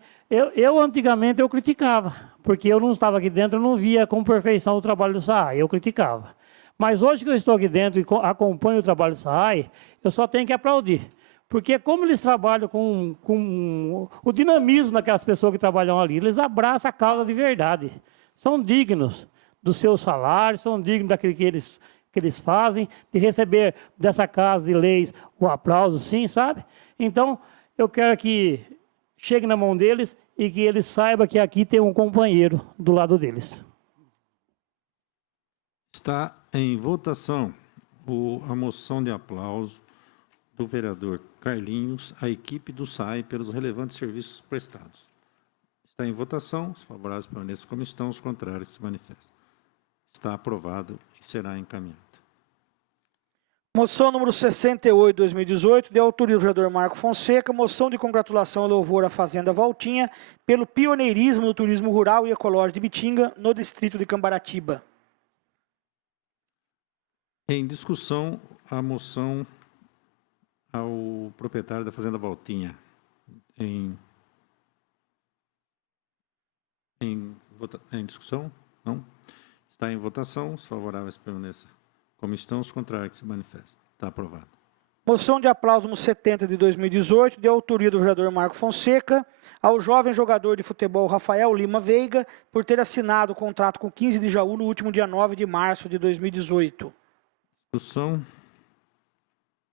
Antigamente, eu criticava, porque eu não estava aqui dentro, eu não via com perfeição o trabalho do SAAI, eu criticava. Mas hoje que eu estou aqui dentro e acompanho o trabalho do SAAI, eu só tenho que aplaudir. Porque como eles trabalham com o dinamismo daquelas pessoas que trabalham ali, eles abraçam a causa de verdade. São dignos do seu salário, são dignos daquilo que eles fazem, de receber dessa casa de leis o aplauso, sim, sabe? Então, eu quero que chegue na mão deles e que eles saibam que aqui tem um companheiro do lado deles. Está em votação a moção de aplauso do vereador Carlinhos à equipe do SAAI pelos relevantes serviços prestados. Está em votação. Os favoráveis permaneçam como estão, os contrários se manifestam. Está aprovado e será encaminhado. Moção número 68, 2018, de autoria do vereador Marco Fonseca, moção de congratulação e louvor à Fazenda Voltinha pelo pioneirismo no turismo rural e ecológico de Bitinga, no distrito de Cambaratiba. Em discussão, a moção ao proprietário da Fazenda Voltinha. Em discussão? Não? Está em votação. Os favoráveis permaneçam como estão, os contrários que se manifestam. Está aprovado. Moção de aplauso número 70 de 2018, de autoria do vereador Marco Fonseca, ao jovem jogador de futebol Rafael Lima Veiga, por ter assinado o contrato com 15 de Jaú no último dia 9 de março de 2018. Discussão.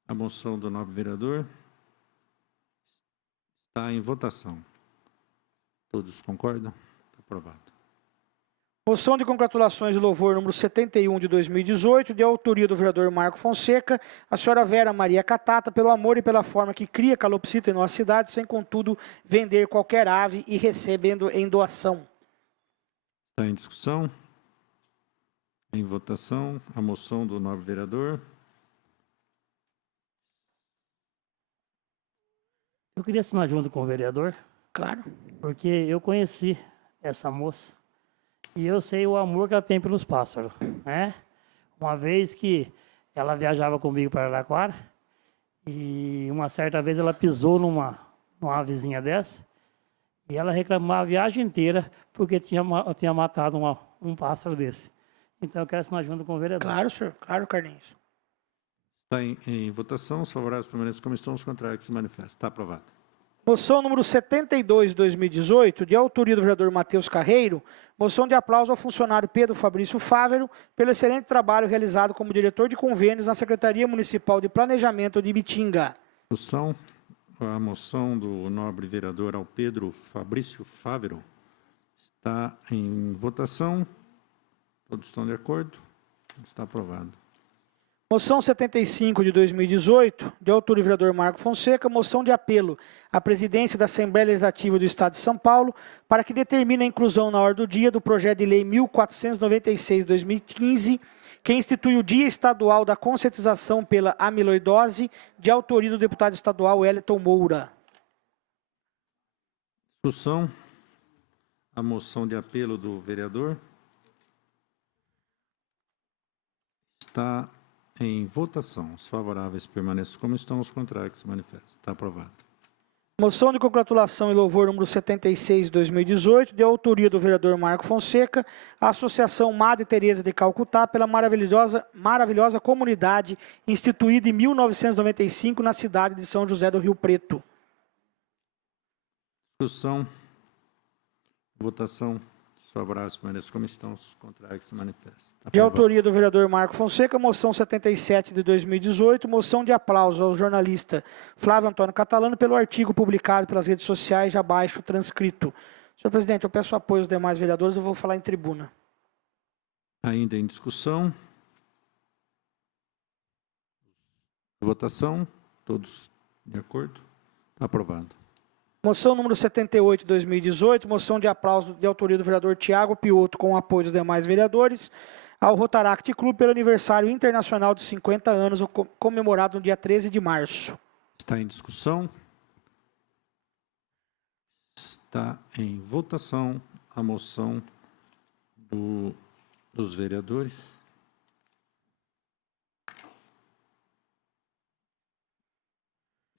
A moção do nobre vereador está em votação. Todos concordam? Está aprovado. Moção de congratulações e louvor número 71 de 2018, de autoria do vereador Marco Fonseca, a senhora Vera Maria Catata, pelo amor e pela forma que cria calopsita em nossa cidade, sem, contudo, vender qualquer ave e recebendo em doação. Está em discussão. Em votação, a moção do nobre vereador. Eu queria assinar junto com o vereador, Claro. porque eu conheci essa moça e eu sei o amor que ela tem pelos pássaros, né? Uma vez que ela viajava comigo para Araraquara e uma certa vez ela pisou numa avezinha dessa e ela reclamava a viagem inteira porque tinha matado um pássaro desse. Então eu quero assinar junto com o vereador. Claro, senhor. Claro, Carlinhos. Está em votação. Os favoráveis permanecem como estão, os contrários que se manifestam. Está aprovado. Moção número 72 de 2018, de autoria do vereador Matheus Carreiro, moção de aplauso ao funcionário Pedro Fabrício Fávero pelo excelente trabalho realizado como diretor de convênios na Secretaria Municipal de Planejamento de Bitinga. Discussão. A moção do nobre vereador ao Pedro Fabrício Fávero está em votação. Todos estão de acordo? Está aprovado. Moção 75 de 2018, de autoria do vereador Marco Fonseca, moção de apelo à presidência da Assembleia Legislativa do Estado de São Paulo para que determine a inclusão na ordem do dia do projeto de lei 1496/2015, que institui o Dia Estadual da Conscientização pela Amiloidose, de autoria do deputado estadual Wellington Moura. Discussão. a moção de apelo do vereador. Está em votação. Os favoráveis permaneçam como estão, os contrários que se manifestam. Está aprovado. Moção de congratulação e louvor número 76 de 2018, de autoria do vereador Marco Fonseca, a Associação Madre Teresa de Calcutá, pela maravilhosa comunidade instituída em 1995 na cidade de São José do Rio Preto. Discussão. Votação. Os favoráveis permaneçam como estão, os contrários que se manifestam. Está De aprovado. autoria do vereador Marco Fonseca, moção 77 de 2018, moção de aplauso ao jornalista Flávio Antônio Catalano pelo artigo publicado pelas redes sociais, já abaixo transcrito. Senhor presidente, eu peço apoio aos demais vereadores, eu vou falar em tribuna. Ainda em discussão. Votação. Todos de acordo? Está aprovado. Moção número 78 de 2018, moção de aplauso de autoria do vereador Tiago Pioto com o apoio dos demais vereadores ao Rotaract Clube pelo aniversário internacional de 50 anos, comemorado no dia 13 de março. Está em discussão. Está em votação a moção dos vereadores.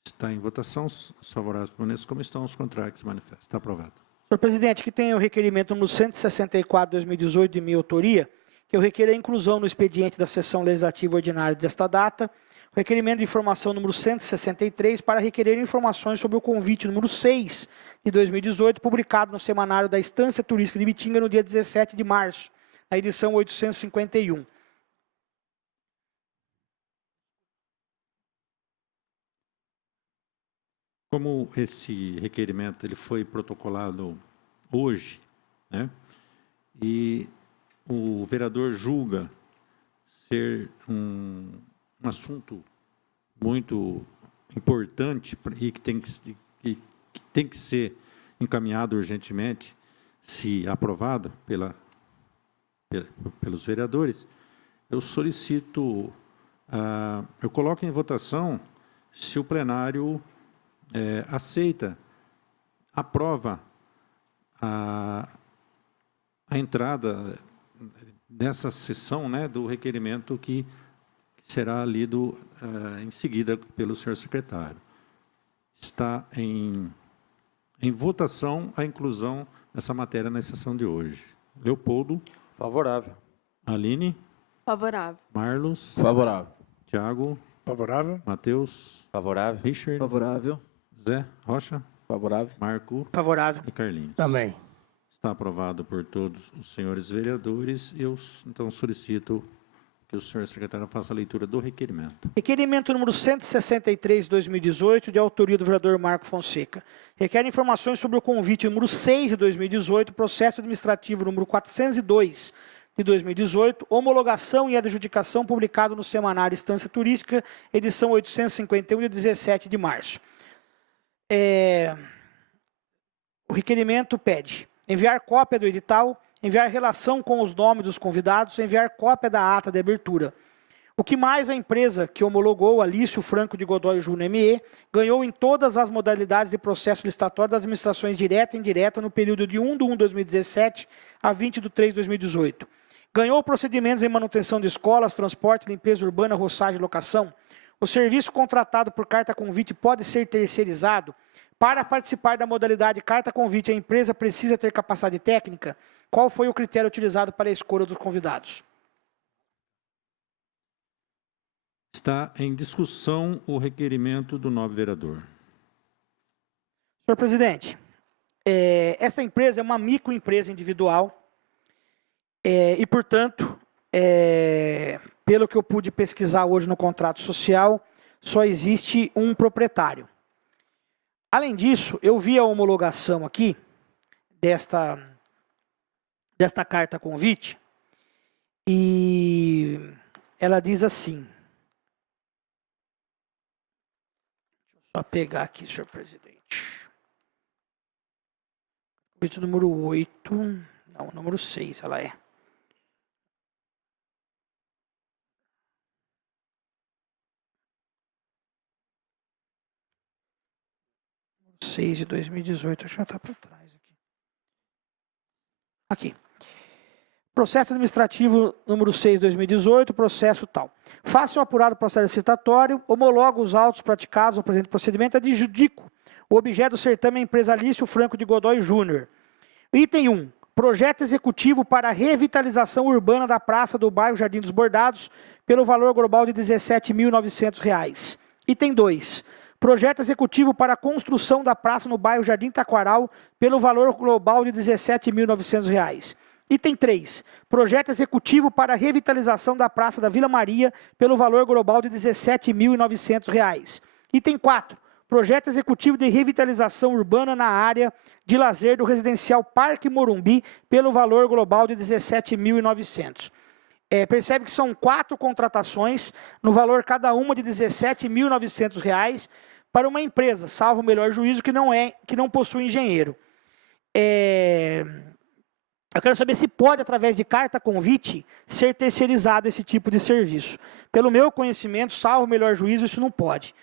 Está em votação. Os favoráveis permaneçam como estão, os contrários que se manifestam. Está aprovado. Senhor presidente, que tem o requerimento número 164 de 2018 de minha autoria, que eu requeiro a inclusão no expediente da sessão legislativa ordinária desta data, o requerimento de informação número 163 para requerer informações sobre o convite número 6 de 2018, publicado no semanário da Estância Turística de Bitinga no dia 17 de março, na edição 851. Como esse requerimento ele foi protocolado hoje, né, e o vereador julga ser um assunto muito importante e que tem que ser encaminhado urgentemente, se aprovado pelos vereadores, eu solicito, eu coloco em votação se o plenário aceita, aprova a entrada dessa sessão, né, do requerimento que será lido em seguida pelo senhor secretário. Está em votação a inclusão dessa matéria na sessão de hoje. Leopoldo. Favorável. Aline. Favorável. Marlos. Favorável. Tiago. Favorável. Matheus. Favorável. Richard. Favorável. Zé Rocha. Favorável. Marco. Favorável. E Carlinhos. Também. Está aprovado por todos os senhores vereadores. Eu, então, solicito que o senhor secretário faça a leitura do requerimento. Requerimento número 163 de 2018, de autoria do vereador Marco Fonseca. Requer informações sobre o convite número 6 de 2018, processo administrativo número 402 de 2018, homologação e adjudicação, publicado no semanário Estância Turística, edição 851, de 17 de março. O requerimento pede enviar cópia do edital, enviar relação com os nomes dos convidados, enviar cópia da ata de abertura. O que mais a empresa que homologou, Alício Franco de Godoy Júnior ME, ganhou em todas as modalidades de processo licitatório das administrações direta e indireta no período de 1/1/2017 a 20/3/2018. Ganhou procedimentos em manutenção de escolas, transporte, limpeza urbana, roçagem e locação. O serviço contratado por carta convite pode ser terceirizado. Para participar da modalidade carta convite, a empresa precisa ter capacidade técnica. Qual foi o critério utilizado para a escolha dos convidados? Está em discussão o requerimento do nobre vereador. Senhor presidente, essa empresa é uma microempresa individual e, portanto, pelo que eu pude pesquisar hoje no contrato social, só existe um proprietário. Além disso, eu vi a homologação aqui desta carta convite e ela diz assim. Deixa eu só pegar aqui, senhor presidente. Convite número 8, não, número 6 ela é. 6 de 2018, acho que já está para trás aqui. Aqui. Processo administrativo número 6/2018, processo tal. Faça o apurado processo licitatório, homologo os autos praticados no presente procedimento, adjudico o objeto do certame à empresa Alício Franco de Godoy Júnior. Item 1. Projeto executivo para a revitalização urbana da praça do bairro Jardim dos Bordados, pelo valor global de R$ 17.900. Item 2. Projeto executivo para a construção da praça no bairro Jardim Taquaral, pelo valor global de R$ 17.900. Item 3. Projeto executivo para a revitalização da praça da Vila Maria, pelo valor global de R$ 17.900. Item 4. Projeto executivo de revitalização urbana na área de lazer do residencial Parque Morumbi, pelo valor global de R$ 17.900. Percebe que são 4 contratações, no valor cada uma de R$ 17.900, para uma empresa, salvo o melhor juízo, que não possui engenheiro. Eu quero saber se pode, através de carta convite, ser terceirizado esse tipo de serviço. Pelo meu conhecimento, salvo o melhor juízo, isso não pode.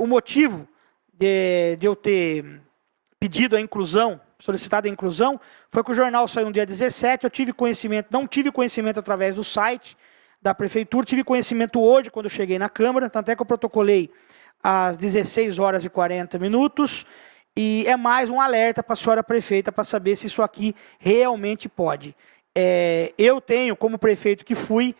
O motivo de eu ter pedido a inclusão, solicitado a inclusão, foi que o jornal saiu no dia 17, eu tive conhecimento, não tive conhecimento através do site da prefeitura, tive conhecimento hoje, quando eu cheguei na Câmara, tanto é que eu protocolei às 16h40, e é mais um alerta para a senhora prefeita, para saber se isso aqui realmente pode. Eu tenho, como prefeito que fui,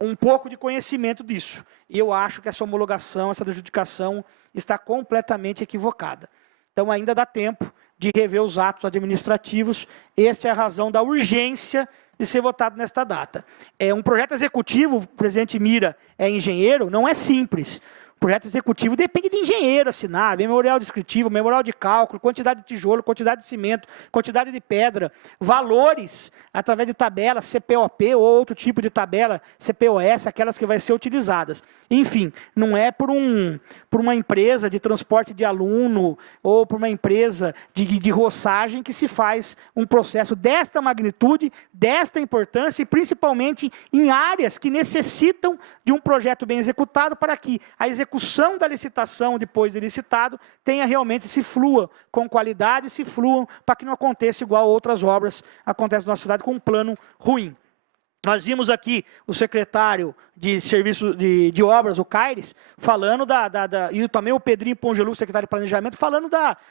um pouco de conhecimento disso. E eu acho que essa homologação, essa adjudicação está completamente equivocada. Então, ainda dá tempo de rever os atos administrativos. Essa é a razão da urgência de ser votado nesta data. Um projeto executivo, o presidente Mira é engenheiro, não é simples. O projeto executivo depende de engenheiro assinar, memorial descritivo, memorial de cálculo, quantidade de tijolo, quantidade de cimento, quantidade de pedra, valores através de tabelas CPOP ou outro tipo de tabela CPOS, aquelas que vai ser utilizadas. Enfim, não é por uma empresa de transporte de aluno ou por uma empresa de roçagem que se faz um processo desta magnitude, desta importância e principalmente em áreas que necessitam de um projeto bem executado para que a execução da licitação, depois de licitado, tenha realmente, se flua com qualidade, se fluam para que não aconteça igual outras obras acontecem na nossa cidade com um plano ruim. Nós vimos aqui o secretário de Serviço de Obras, o Caires, falando e também o Pedrinho Pongelu, secretário de Planejamento, falando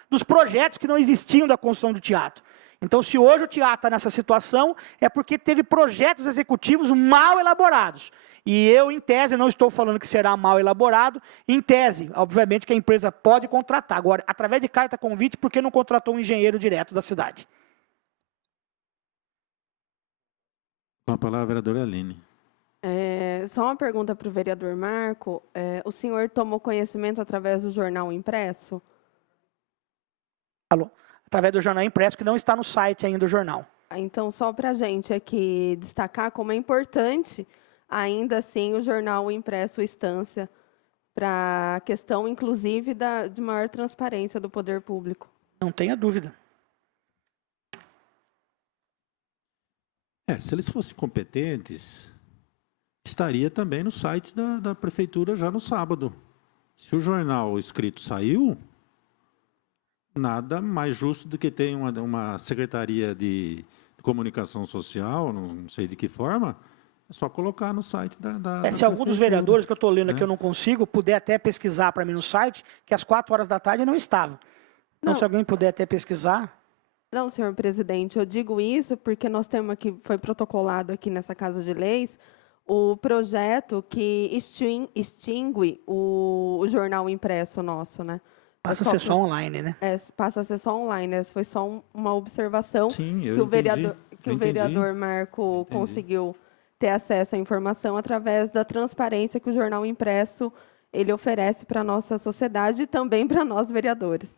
dos projetos que não existiam da construção do teatro. Então, se hoje o teatro está nessa situação, é porque teve projetos executivos mal elaborados. E eu, em tese, não estou falando que será mal elaborado, em tese, obviamente que a empresa pode contratar. Agora, através de carta convite, por que não contratou um engenheiro direto da cidade? Com a palavra, a vereadora Aline. Só uma pergunta para o vereador Marco. O senhor tomou conhecimento através do jornal impresso? Alô? Através do jornal impresso, que não está no site ainda do jornal. Então, só para a gente aqui destacar como é importante, ainda assim, o jornal impresso Estância, para a questão, inclusive, de maior transparência do poder público. Não tenha dúvida. Se eles fossem competentes, estaria também no site da prefeitura já no sábado. Se o jornal escrito saiu, nada mais justo do que ter uma secretaria de comunicação social, não sei de que forma, é só colocar no site da se algum dos vereadores que eu estou lendo aqui eu não consigo, puder até pesquisar para mim no site, que às 4h não estava. Então, se alguém puder até pesquisar... Não, senhor presidente, eu digo isso porque nós temos aqui, foi protocolado aqui nessa Casa de Leis, o projeto que extingue o jornal impresso nosso, né? Passa a ser só online, né? Passa a ser só online. Essa foi só uma observação. Sim, que o vereador Marco conseguiu ter acesso à informação através da transparência que o jornal impresso ele oferece para a nossa sociedade e também para nós vereadores.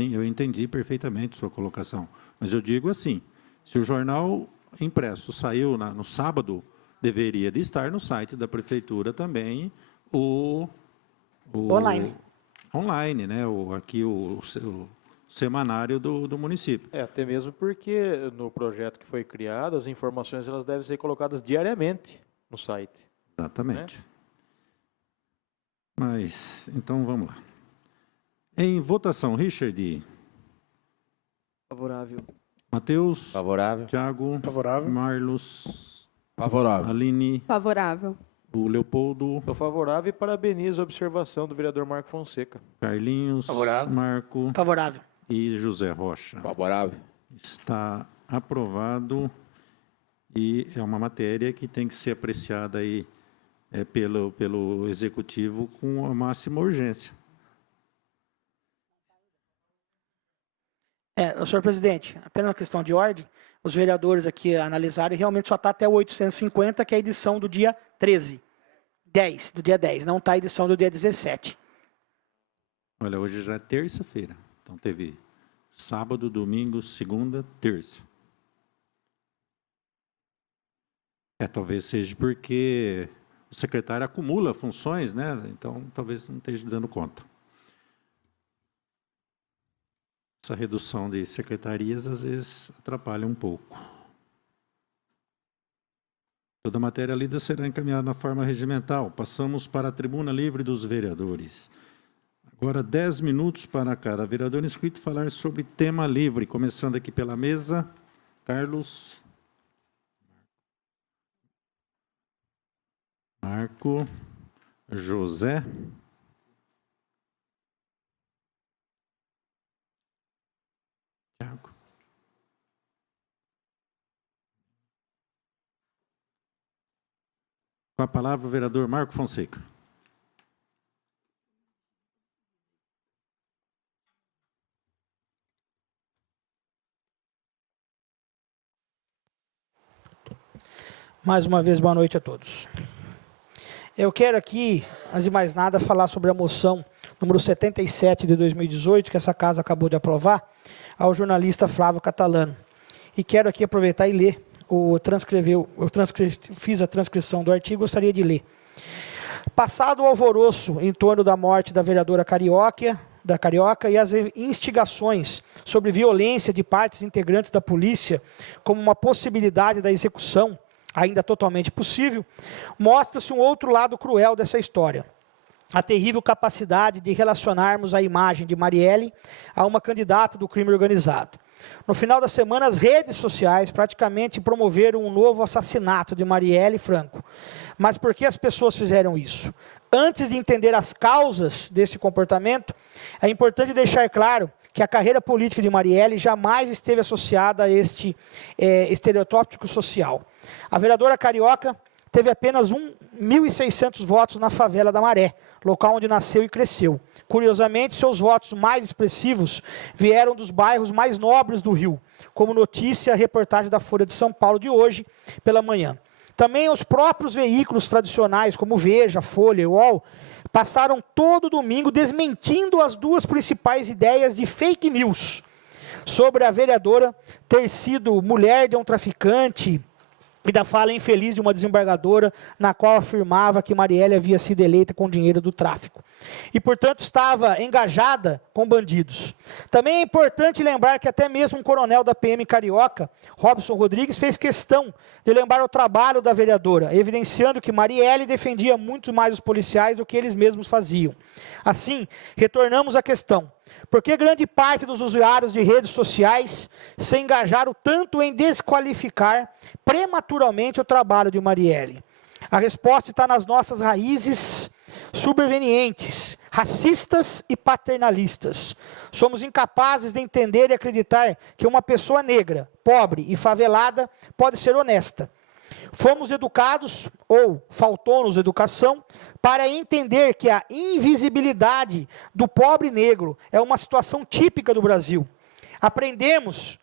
Sim, eu entendi perfeitamente sua colocação. Mas eu digo assim, se o jornal impresso saiu no sábado, deveria de estar no site da prefeitura também o online, né? Aqui o semanário do município. Até mesmo porque no projeto que foi criado, as informações elas devem ser colocadas diariamente no site. Exatamente. Né? Mas, então, vamos lá. Em votação, Richard. Favorável. Matheus. Favorável. Tiago. Favorável. Marlos. Favorável. Aline. Favorável. O Leopoldo. Sou favorável e parabenizo a observação do vereador Marco Fonseca. Carlinhos. Favorável. Marco. Favorável. E José Rocha. Favorável. Está aprovado e é uma matéria que tem que ser apreciada aí pelo Executivo com a máxima urgência. Senhor presidente, apenas uma questão de ordem. Os vereadores aqui analisaram e realmente só está até o 850, que é a edição do dia 13. 10, do dia 10. Não está a edição do dia 17. Olha, hoje já é terça-feira. Então teve sábado, domingo, segunda, terça. Talvez seja porque o secretário acumula funções, né? Então talvez não esteja dando conta. Essa redução de secretarias às vezes atrapalha um pouco. Toda a matéria lida será encaminhada na forma regimental. Passamos para a tribuna livre dos vereadores. Agora 10 minutos para cada vereador inscrito falar sobre tema livre. Começando aqui pela mesa, Carlos. Marco. José. Tiago. Com a palavra o vereador Marco Fonseca. Mais uma vez, boa noite a todos. Eu quero aqui, antes de mais nada, falar sobre a moção número 77 de 2018, que essa casa acabou de aprovar, ao jornalista Flávio Catalano. E quero aqui aproveitar e ler, fiz a transcrição do artigo, gostaria de ler. Passado o alvoroço em torno da morte da vereadora Carioca e as instigações sobre violência de partes integrantes da polícia como uma possibilidade da execução, ainda totalmente possível, mostra-se um outro lado cruel dessa história. A terrível capacidade de relacionarmos a imagem de Marielle a uma candidata do crime organizado. No final da semana, as redes sociais praticamente promoveram um novo assassinato de Marielle Franco. Mas por que as pessoas fizeram isso? Antes de entender as causas desse comportamento, é importante deixar claro que a carreira política de Marielle jamais esteve associada a este estereotópico social. A vereadora Carioca teve apenas 1.600 votos na favela da Maré, local onde nasceu e cresceu. Curiosamente, seus votos mais expressivos vieram dos bairros mais nobres do Rio, como notícia a reportagem da Folha de São Paulo de hoje pela manhã. Também os próprios veículos tradicionais, como Veja, Folha e UOL, passaram todo domingo desmentindo as duas principais ideias de fake news sobre a vereadora ter sido mulher de um traficante e da fala infeliz de uma desembargadora na qual afirmava que Marielle havia sido eleita com dinheiro do tráfico. E, portanto, estava engajada com bandidos. Também é importante lembrar que até mesmo um coronel da PM Carioca, Robson Rodrigues, fez questão de lembrar o trabalho da vereadora, evidenciando que Marielle defendia muito mais os policiais do que eles mesmos faziam. Assim, retornamos à questão. Por que grande parte dos usuários de redes sociais se engajaram tanto em desqualificar prematuramente o trabalho de Marielle? A resposta está nas nossas raízes supervenientes, racistas e paternalistas. Somos incapazes de entender e acreditar que uma pessoa negra, pobre e favelada pode ser honesta. Fomos educados, ou faltou-nos educação, para entender que a invisibilidade do pobre negro é uma situação típica do Brasil. Aprendemos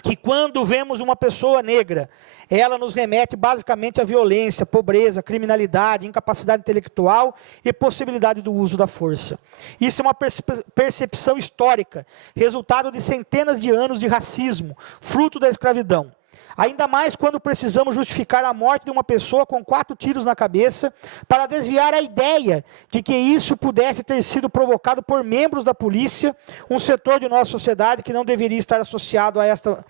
que quando vemos uma pessoa negra, ela nos remete basicamente à violência, pobreza, criminalidade, incapacidade intelectual e possibilidade do uso da força. Isso é uma percepção histórica, resultado de centenas de anos de racismo, fruto da escravidão. Ainda mais quando precisamos justificar a morte de uma pessoa com 4 tiros na cabeça para desviar a ideia de que isso pudesse ter sido provocado por membros da polícia, um setor de nossa sociedade que não deveria estar associado a esta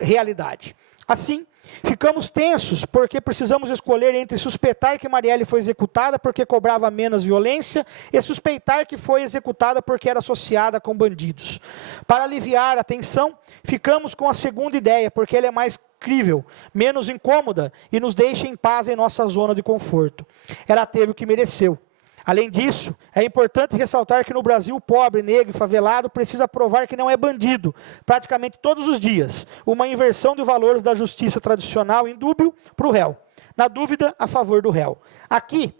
realidade. Assim, Ficamos tensos porque precisamos escolher entre suspeitar que Marielle foi executada porque cobrava menos violência e suspeitar que foi executada porque era associada com bandidos. Para aliviar a tensão, ficamos com a segunda ideia, porque ela é mais crível, menos incômoda e nos deixa em paz em nossa zona de conforto. Ela teve o que mereceu. Além disso, é importante ressaltar que no Brasil o pobre, negro e favelado precisa provar que não é bandido, praticamente todos os dias. Uma inversão de valores da justiça tradicional indúbio para o réu. Na dúvida, a favor do réu. Aqui,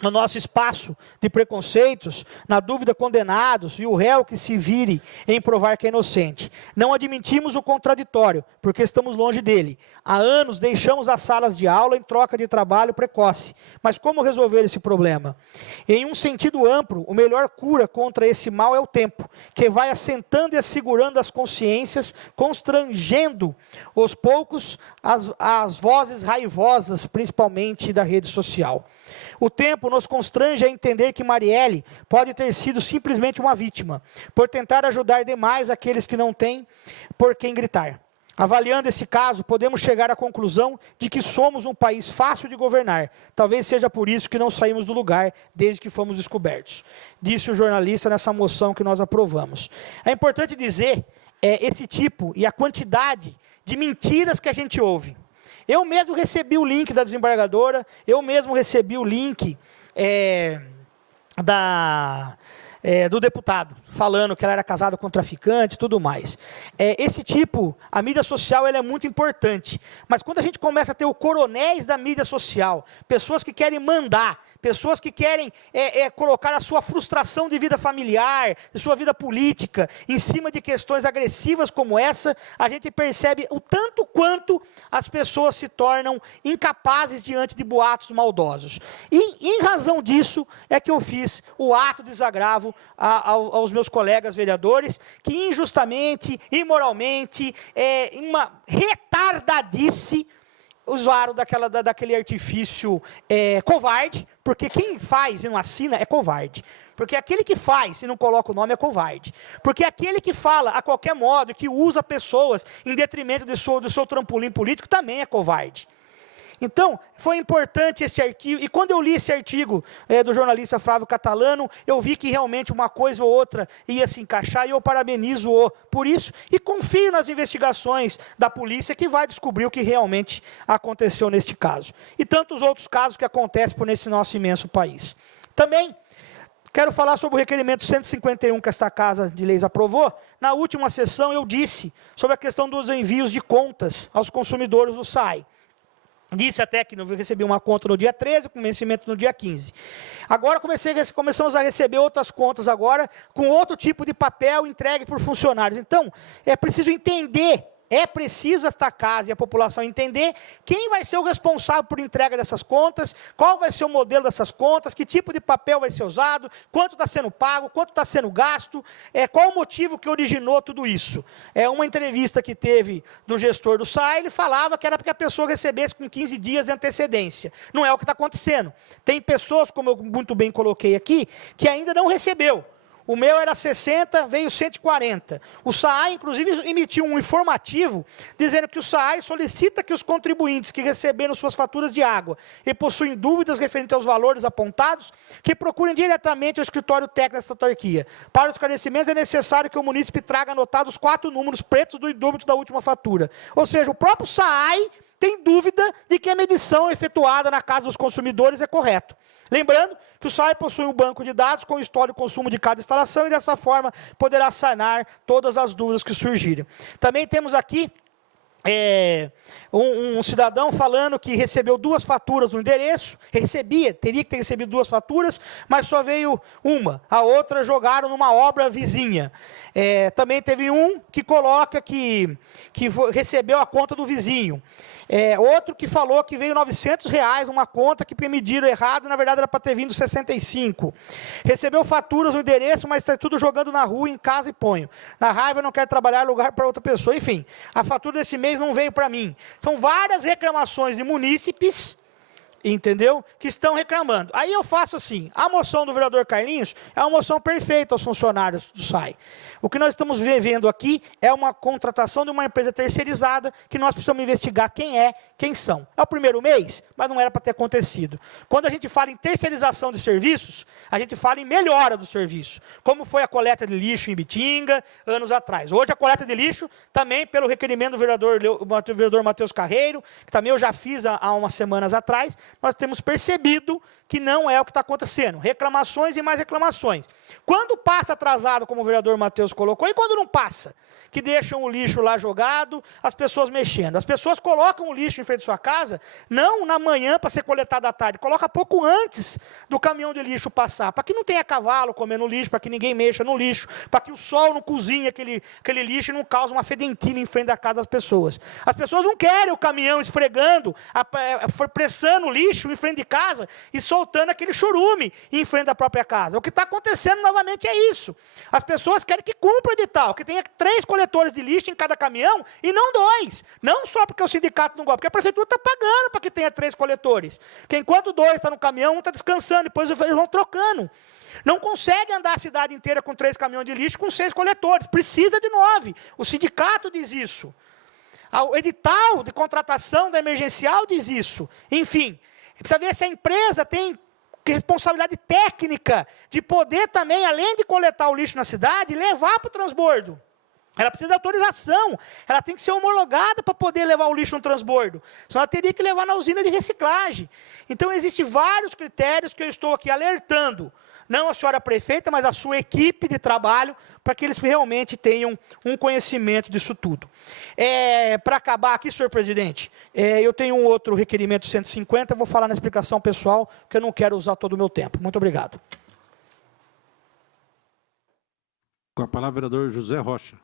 no nosso espaço de preconceitos, na dúvida condenados e o réu que se vire em provar que é inocente. Não admitimos o contraditório, porque estamos longe dele. Há anos deixamos as salas de aula em troca de trabalho precoce. Mas como resolver esse problema? Em um sentido amplo, o melhor cura contra esse mal é o tempo, que vai assentando e assegurando as consciências, constrangendo aos poucos as vozes raivosas, principalmente da rede social. O tempo nos constrange a entender que Marielle pode ter sido simplesmente uma vítima, por tentar ajudar demais aqueles que não têm por quem gritar. Avaliando esse caso, podemos chegar à conclusão de que somos um país fácil de governar. Talvez seja por isso que não saímos do lugar desde que fomos descobertos. Disse o jornalista nessa moção que nós aprovamos. É importante dizer esse tipo e a quantidade de mentiras que a gente ouve. Eu mesmo recebi o link da desembargadora, eu mesmo recebi o link do deputado, falando que ela era casada com um traficante e tudo mais. Esse tipo, a mídia social ela é muito importante, mas quando a gente começa a ter o coronéis da mídia social, pessoas que querem mandar, pessoas que querem colocar a sua frustração de vida familiar, de sua vida política, em cima de questões agressivas como essa, a gente percebe o tanto quanto as pessoas se tornam incapazes diante de boatos maldosos. E em razão disso é que eu fiz o ato de desagravo aos meus colegas vereadores, que injustamente, imoralmente, uma retardadice, usaram daquele artifício covarde, porque quem faz e não assina é covarde. Porque aquele que faz e não coloca o nome é covarde. Porque aquele que fala a qualquer modo, que usa pessoas em detrimento do seu trampolim político, também é covarde. Então, foi importante esse artigo, e quando eu li esse artigo do jornalista Flávio Catalano, eu vi que realmente uma coisa ou outra ia se encaixar, e eu parabenizo-o por isso, e confio nas investigações da polícia, que vai descobrir o que realmente aconteceu neste caso. E tantos outros casos que acontecem por nesse nosso imenso país. Também, quero falar sobre o requerimento 151 que esta Casa de Leis aprovou. Na última sessão eu disse sobre a questão dos envios de contas aos consumidores do SAI. Disse até que recebi uma conta no dia 13, com vencimento no dia 15. Agora começamos a receber outras contas agora, com outro tipo de papel entregue por funcionários. Então, é preciso entender, esta casa e a população entender quem vai ser o responsável por entrega dessas contas, qual vai ser o modelo dessas contas, que tipo de papel vai ser usado, quanto está sendo pago, quanto está sendo gasto, qual o motivo que originou tudo isso. Uma entrevista que teve do gestor do SAI, ele falava que era para que a pessoa recebesse com 15 dias de antecedência. Não é o que está acontecendo. Tem pessoas, como eu muito bem coloquei aqui, que ainda não recebeu. O meu era 60, veio 140. O SAAI, inclusive, emitiu um informativo dizendo que o SAAI solicita que os contribuintes que receberam suas faturas de água e possuem dúvidas referentes aos valores apontados, que procurem diretamente o escritório técnico desta autarquia. Para os esclarecimentos, é necessário que o munícipe traga anotados os 4 números pretos do indúbito da última fatura. Ou seja, o próprio SAAI tem dúvida de que a medição efetuada na Casa dos Consumidores é correta. Lembrando que o SAI possui um banco de dados com o histórico de consumo de cada instalação e, dessa forma, poderá sanar todas as dúvidas que surgirem. Também temos aqui um cidadão falando que recebeu 2 faturas no endereço, teria que ter recebido 2 faturas, mas só veio uma, a outra jogaram numa obra vizinha. Também teve um que coloca que recebeu a conta do vizinho. Outro que falou que veio R$900 uma conta que mediram errado, na verdade era para ter vindo 65. Recebeu faturas no endereço, mas está tudo jogando na rua, em casa e ponho. Na raiva não quer trabalhar lugar para outra pessoa. Enfim, a fatura desse mês não veio para mim. São várias reclamações de munícipes entendeu? Que estão reclamando. Aí eu faço assim, a moção do vereador Carlinhos é uma moção perfeita aos funcionários do SAI. O que nós estamos vendo aqui é uma contratação de uma empresa terceirizada que nós precisamos investigar quem são. É o primeiro mês, mas não era para ter acontecido. Quando a gente fala em terceirização de serviços, a gente fala em melhora do serviço, como foi a coleta de lixo em Ibitinga, anos atrás. Hoje a coleta de lixo, também pelo requerimento do vereador Matheus Carreiro, que também eu já fiz há umas semanas atrás, nós temos percebido que não é o que está acontecendo. Reclamações e mais reclamações. Quando passa atrasado, como o vereador Matheus colocou, e quando não passa? Que deixam o lixo lá jogado, as pessoas mexendo. As pessoas colocam o lixo em frente à sua casa, não na manhã para ser coletado à tarde, coloca pouco antes do caminhão de lixo passar, para que não tenha cavalo comendo lixo, para que ninguém mexa no lixo, para que o sol não cozinhe aquele lixo e não cause uma fedentina em frente da casa das pessoas. As pessoas não querem o caminhão esfregando, pressando o lixo em frente de casa e soltando aquele churume em frente da própria casa. O que está acontecendo novamente é isso. As pessoas querem que cumpra o edital, que tenha 3 coletores de lixo em cada caminhão e não 2. Não só porque o sindicato não gosta, porque a prefeitura está pagando para que tenha 3 coletores. Que enquanto 2 estão no caminhão, um está descansando, depois eles vão trocando. Não consegue andar a cidade inteira com 3 caminhões de lixo com 6 coletores. Precisa de 9. O sindicato diz isso. O edital de contratação da emergencial diz isso. Enfim, precisa ver se a empresa tem responsabilidade técnica de poder também, além de coletar o lixo na cidade, levar para o transbordo. Ela precisa de autorização, ela tem que ser homologada para poder levar o lixo no transbordo. Senão ela teria que levar na usina de reciclagem. Então, existem vários critérios que eu estou aqui alertando. Não a senhora prefeita, mas a sua equipe de trabalho, para que eles realmente tenham um conhecimento disso tudo. Para acabar aqui, senhor presidente, eu tenho um outro requerimento 150, vou falar na explicação pessoal, porque eu não quero usar todo o meu tempo. Muito obrigado. Com a palavra, o vereador José Rocha.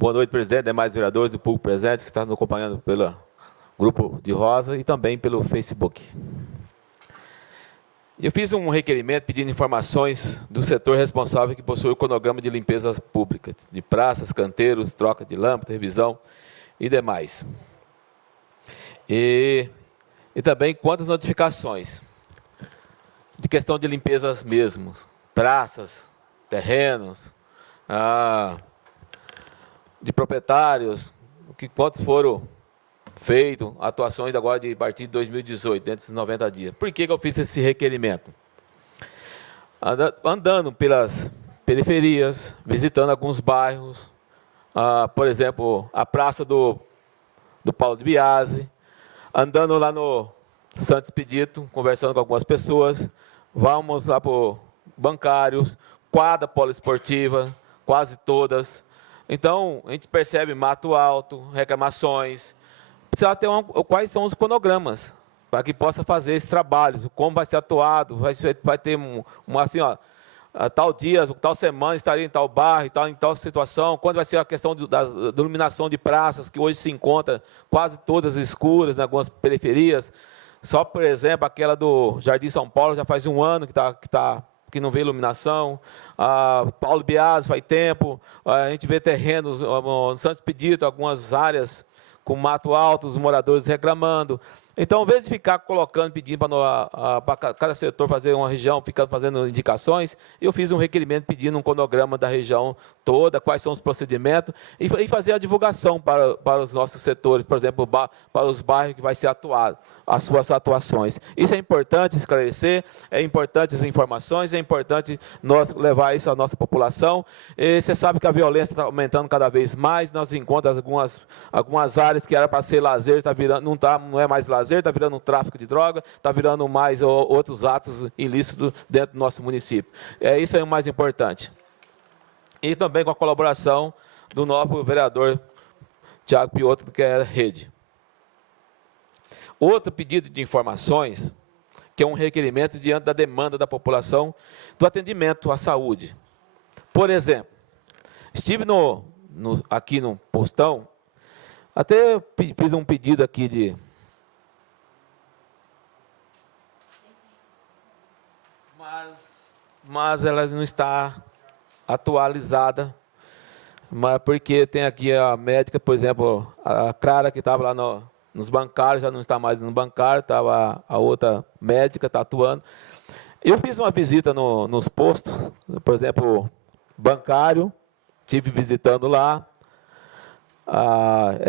Boa noite, presidente, demais vereadores e público presente que está nos acompanhando pelo Grupo de Rosa e também pelo Facebook. Eu fiz um requerimento pedindo informações do setor responsável que possui o cronograma de limpezas públicas, de praças, canteiros, troca de lâmpada, revisão e demais. E também quantas notificações de questão de limpezas mesmo, praças, terrenos, de proprietários, quantos foram feitos, atuações agora a partir de 2018, dentro desses 90 dias. Por que eu fiz esse requerimento? Andando pelas periferias, visitando alguns bairros, por exemplo, a Praça do Paulo de Biase, andando lá no Santos Expedito, conversando com algumas pessoas, vamos lá para bancários, quadra poliesportiva, quase todas. Então, a gente percebe mato alto, reclamações. Precisa ter quais são os cronogramas para que possa fazer esses trabalhos, como vai ser atuado, vai ter assim, ó, tal dia, tal semana estaria em tal bairro, em tal situação, quando vai ser a questão da iluminação de praças, que hoje se encontra quase todas escuras em algumas periferias. Só, por exemplo, aquela do Jardim São Paulo, já faz um ano que não vê iluminação. Paulo Biase faz tempo, a gente vê terrenos no Santos Expedito, algumas áreas com mato alto, os moradores reclamando. Então, ao invés de ficar colocando, pedindo para cada setor fazer uma região, ficando fazendo indicações, eu fiz um requerimento pedindo um cronograma da região toda, quais são os procedimentos, e fazer a divulgação para os nossos setores, por exemplo, para os bairros que vai ser atuado, as suas atuações. Isso é importante esclarecer, é importante as informações, é importante nós levar isso à nossa população. E você sabe que a violência está aumentando cada vez mais, nós encontramos algumas áreas que era para ser lazer, não é mais lazer, está virando um tráfico de droga, está virando mais outros atos ilícitos dentro do nosso município. Isso é o mais importante. E também com a colaboração do novo vereador Tiago Piotr, que é a rede. Outro pedido de informações, que é um requerimento diante da demanda da população do atendimento à saúde. Por exemplo, estive aqui no postão, Até fiz um pedido aqui de... Mas ela não está atualizada. Mas porque tem aqui a médica, por exemplo, a Clara, que estava lá nos bancários, já não está mais no bancário, estava a outra médica, está atuando. Eu fiz uma visita nos postos, por exemplo, bancário, estive visitando lá.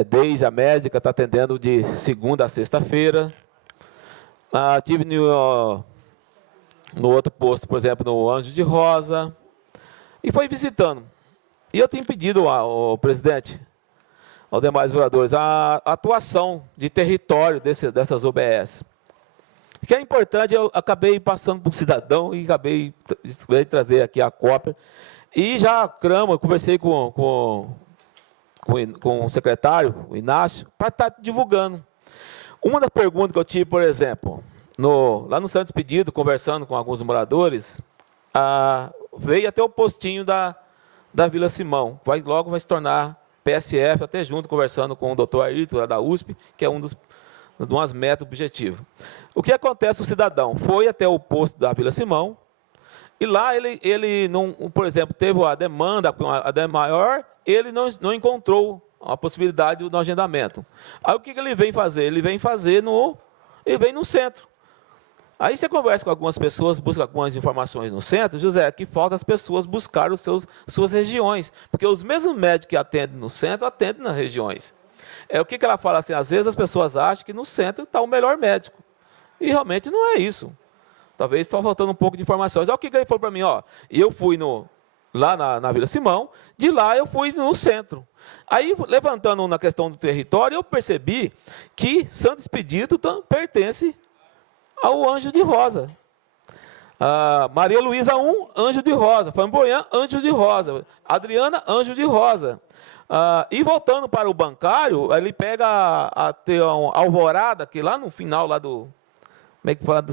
Desde a médica está atendendo de segunda a sexta-feira. Estive no outro posto, por exemplo, no Anjo de Rosa, e foi visitando. E eu tenho pedido ao presidente, aos demais vereadores, a atuação de território dessas OBS. O que é importante, eu acabei passando para o cidadão e acabei de trazer aqui a cópia. E já conversei com o secretário, o Inácio, para estar divulgando. Uma das perguntas que eu tive, por exemplo, lá no Santo Expedito, conversando com alguns moradores, veio até o postinho da Vila Simão, logo vai se tornar PSF, até junto, conversando com o doutor Ayrton, da USP, que é de umas metas objetivas. O que acontece, o cidadão foi até o posto da Vila Simão, e lá ele não, por exemplo, teve a demanda maior, ele não encontrou a possibilidade do agendamento. Aí o que ele vem fazer? Ele vem no centro. Aí você conversa com algumas pessoas, busca algumas informações no centro, José, que falta as pessoas buscar suas regiões, porque os mesmos médicos que atendem no centro, atendem nas regiões. O que ela fala assim, às vezes as pessoas acham que no centro está o melhor médico, e realmente não é isso. Talvez está faltando um pouco de informações. Olha o que ele falou para mim, eu fui lá na Vila Simão, de lá eu fui no centro. Aí, levantando na questão do território, eu percebi que Santo Expedito pertence ao Anjo de Rosa. Maria Luísa 1, Anjo de Rosa. Flamboyant, Anjo de Rosa. Adriana, Anjo de Rosa. E voltando para o bancário, ele pega a Alvorada, que lá no final, lá do... Como é que fala?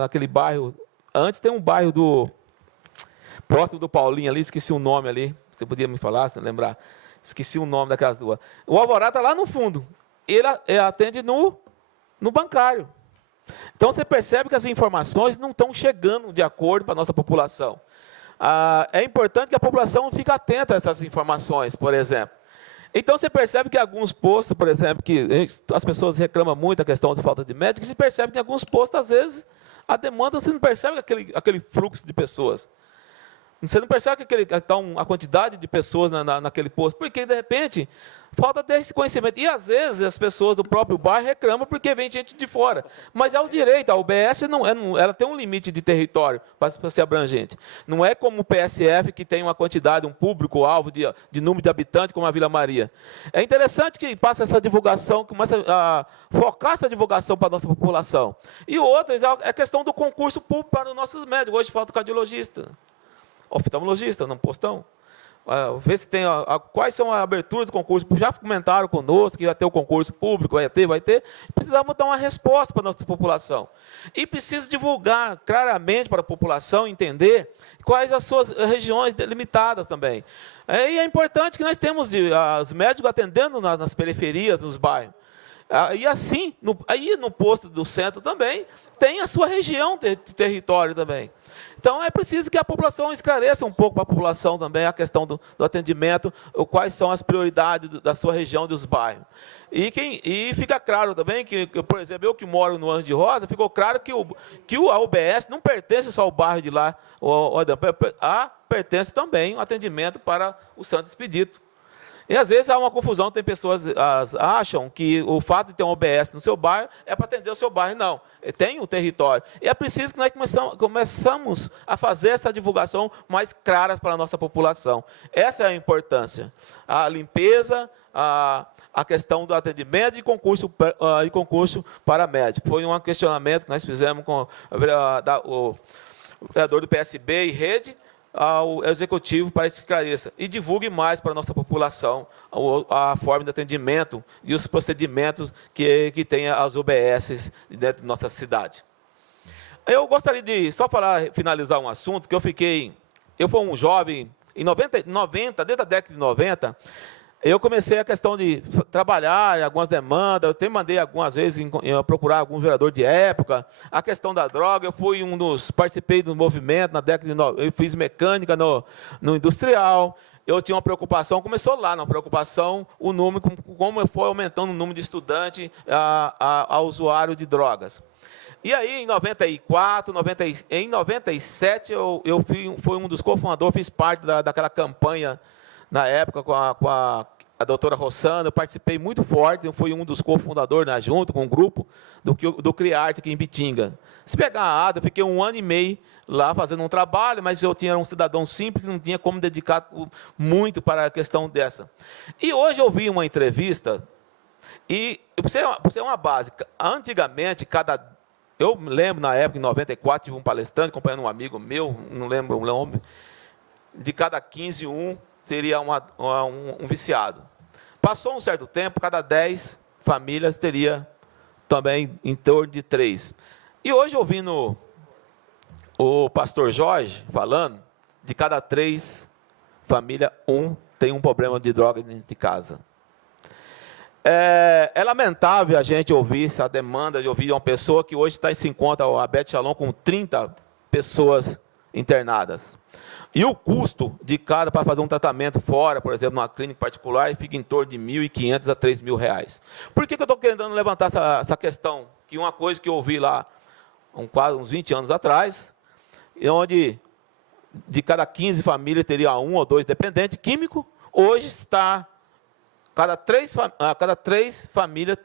Naquele bairro... Antes tem um bairro próximo do Paulinho ali, esqueci o nome ali. Você podia me falar, se lembrar? Esqueci o nome daquelas duas. O Alvorada está lá no fundo. Ele atende no bancário. Então, você percebe que as informações não estão chegando de acordo para a nossa população. É importante que a população fique atenta a essas informações, por exemplo. Então, você percebe que alguns postos, por exemplo, que as pessoas reclamam muito da questão de falta de médico, se percebe que em alguns postos, às vezes, a demanda, você não percebe aquele fluxo de pessoas. Você não percebe que está a quantidade de pessoas naquele posto, porque, de repente, falta desse conhecimento. E, às vezes, as pessoas do próprio bairro reclamam porque vem gente de fora. Mas é o direito, a UBS ela tem um limite de território para ser abrangente. Não é como o PSF, que tem uma quantidade, um público-alvo de número de habitantes, como a Vila Maria. É interessante que passe essa divulgação, comece a focar essa divulgação para a nossa população. E outras, é a questão do concurso público para os nossos médicos. Hoje falta cardiologista, oftalmologista, no postão. Ver se tem quais são a abertura do concurso. Já comentaram conosco que vai ter o concurso público, vai ter. Precisamos dar uma resposta para a nossa população. E precisa divulgar claramente para a população entender quais as suas regiões delimitadas também. E é importante que nós temos os médicos atendendo nas periferias, nos bairros. E assim, no posto do centro também, tem a sua região de território também. Então, é preciso que a população esclareça um pouco para a população também a questão do atendimento, quais são as prioridades da sua região, dos bairros. E fica claro também que, por exemplo, eu que moro no Anjo de Rosa, ficou claro que a UBS não pertence só ao bairro de lá, pertence também o atendimento para o Santo Expedito. E, às vezes, há uma confusão, tem pessoas que acham que o fato de ter um OBS no seu bairro é para atender o seu bairro. Não, tem um território. E é preciso que nós começamos a fazer essa divulgação mais clara para a nossa população. Essa é a importância. A limpeza, a questão do atendimento e concurso para médico. Foi um questionamento que nós fizemos com o vereador do PSB e Rede, ao executivo para que esclareça e divulgue mais para a nossa população a forma de atendimento e os procedimentos que tem as UBS dentro da nossa cidade. Eu gostaria de só finalizar um assunto que eu fui um jovem em 90, desde a década de 90, eu comecei a questão de trabalhar em algumas demandas, eu até mandei algumas vezes procurar algum vereador de época, a questão da droga, eu fui participei do movimento na década de 90, eu fiz mecânica no industrial, eu tinha uma preocupação, começou lá, uma preocupação, o número, como foi aumentando o número de estudantes a usuário de drogas. E aí, em 94, em 97, eu fui um dos cofundadores, fiz parte daquela campanha, na época, com a doutora Rossana, eu participei muito forte, eu fui um dos cofundadores, né, junto com o grupo do CRIARTE aqui em Bitinga. Se pegar a ADA, eu fiquei 1 ano e meio lá fazendo um trabalho, mas eu tinha um cidadão simples, não tinha como dedicar muito para a questão dessa. E hoje eu vi uma entrevista, e para ser uma base, antigamente, eu lembro, na época, em 94, tive um palestrante, acompanhando um amigo meu, não lembro o nome, de cada 15, seria um viciado. Passou um certo tempo, cada 10 famílias teria também em torno de 3. E hoje, ouvindo o pastor Jorge falando, de cada 3 famílias, 1 tem um problema de droga dentro de casa. É lamentável a gente ouvir essa demanda de ouvir uma pessoa que hoje se encontra, a Beth Shalom, com 30 pessoas internadas. E o custo de cada para fazer um tratamento fora, por exemplo, numa clínica particular, fica em torno de R$ 1.500 a R$ 3.000. Por que eu estou querendo levantar essa questão? Que uma coisa que eu ouvi lá, quase uns 20 anos atrás, onde de cada 15 famílias teria 1 ou 2 dependentes químicos, hoje está, cada 3 famílias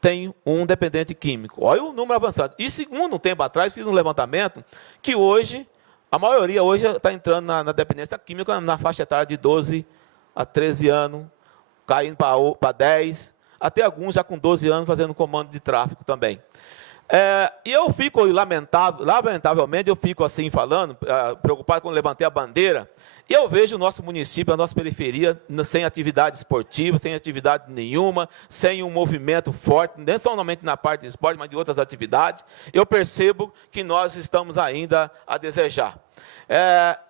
tem um dependente químico. Olha o número avançado. E segundo, um tempo atrás, fiz um levantamento que hoje, a maioria hoje está entrando na dependência química na faixa etária de 12 a 13 anos, caindo para 10, até alguns já com 12 anos fazendo comando de tráfico também. E eu fico, lamentavelmente, eu fico assim falando, preocupado quando levantei a bandeira, e eu vejo o nosso município, a nossa periferia, sem atividade esportiva, sem atividade nenhuma, sem um movimento forte, não somente na parte de esporte, mas de outras atividades. Eu percebo que nós estamos ainda a desejar.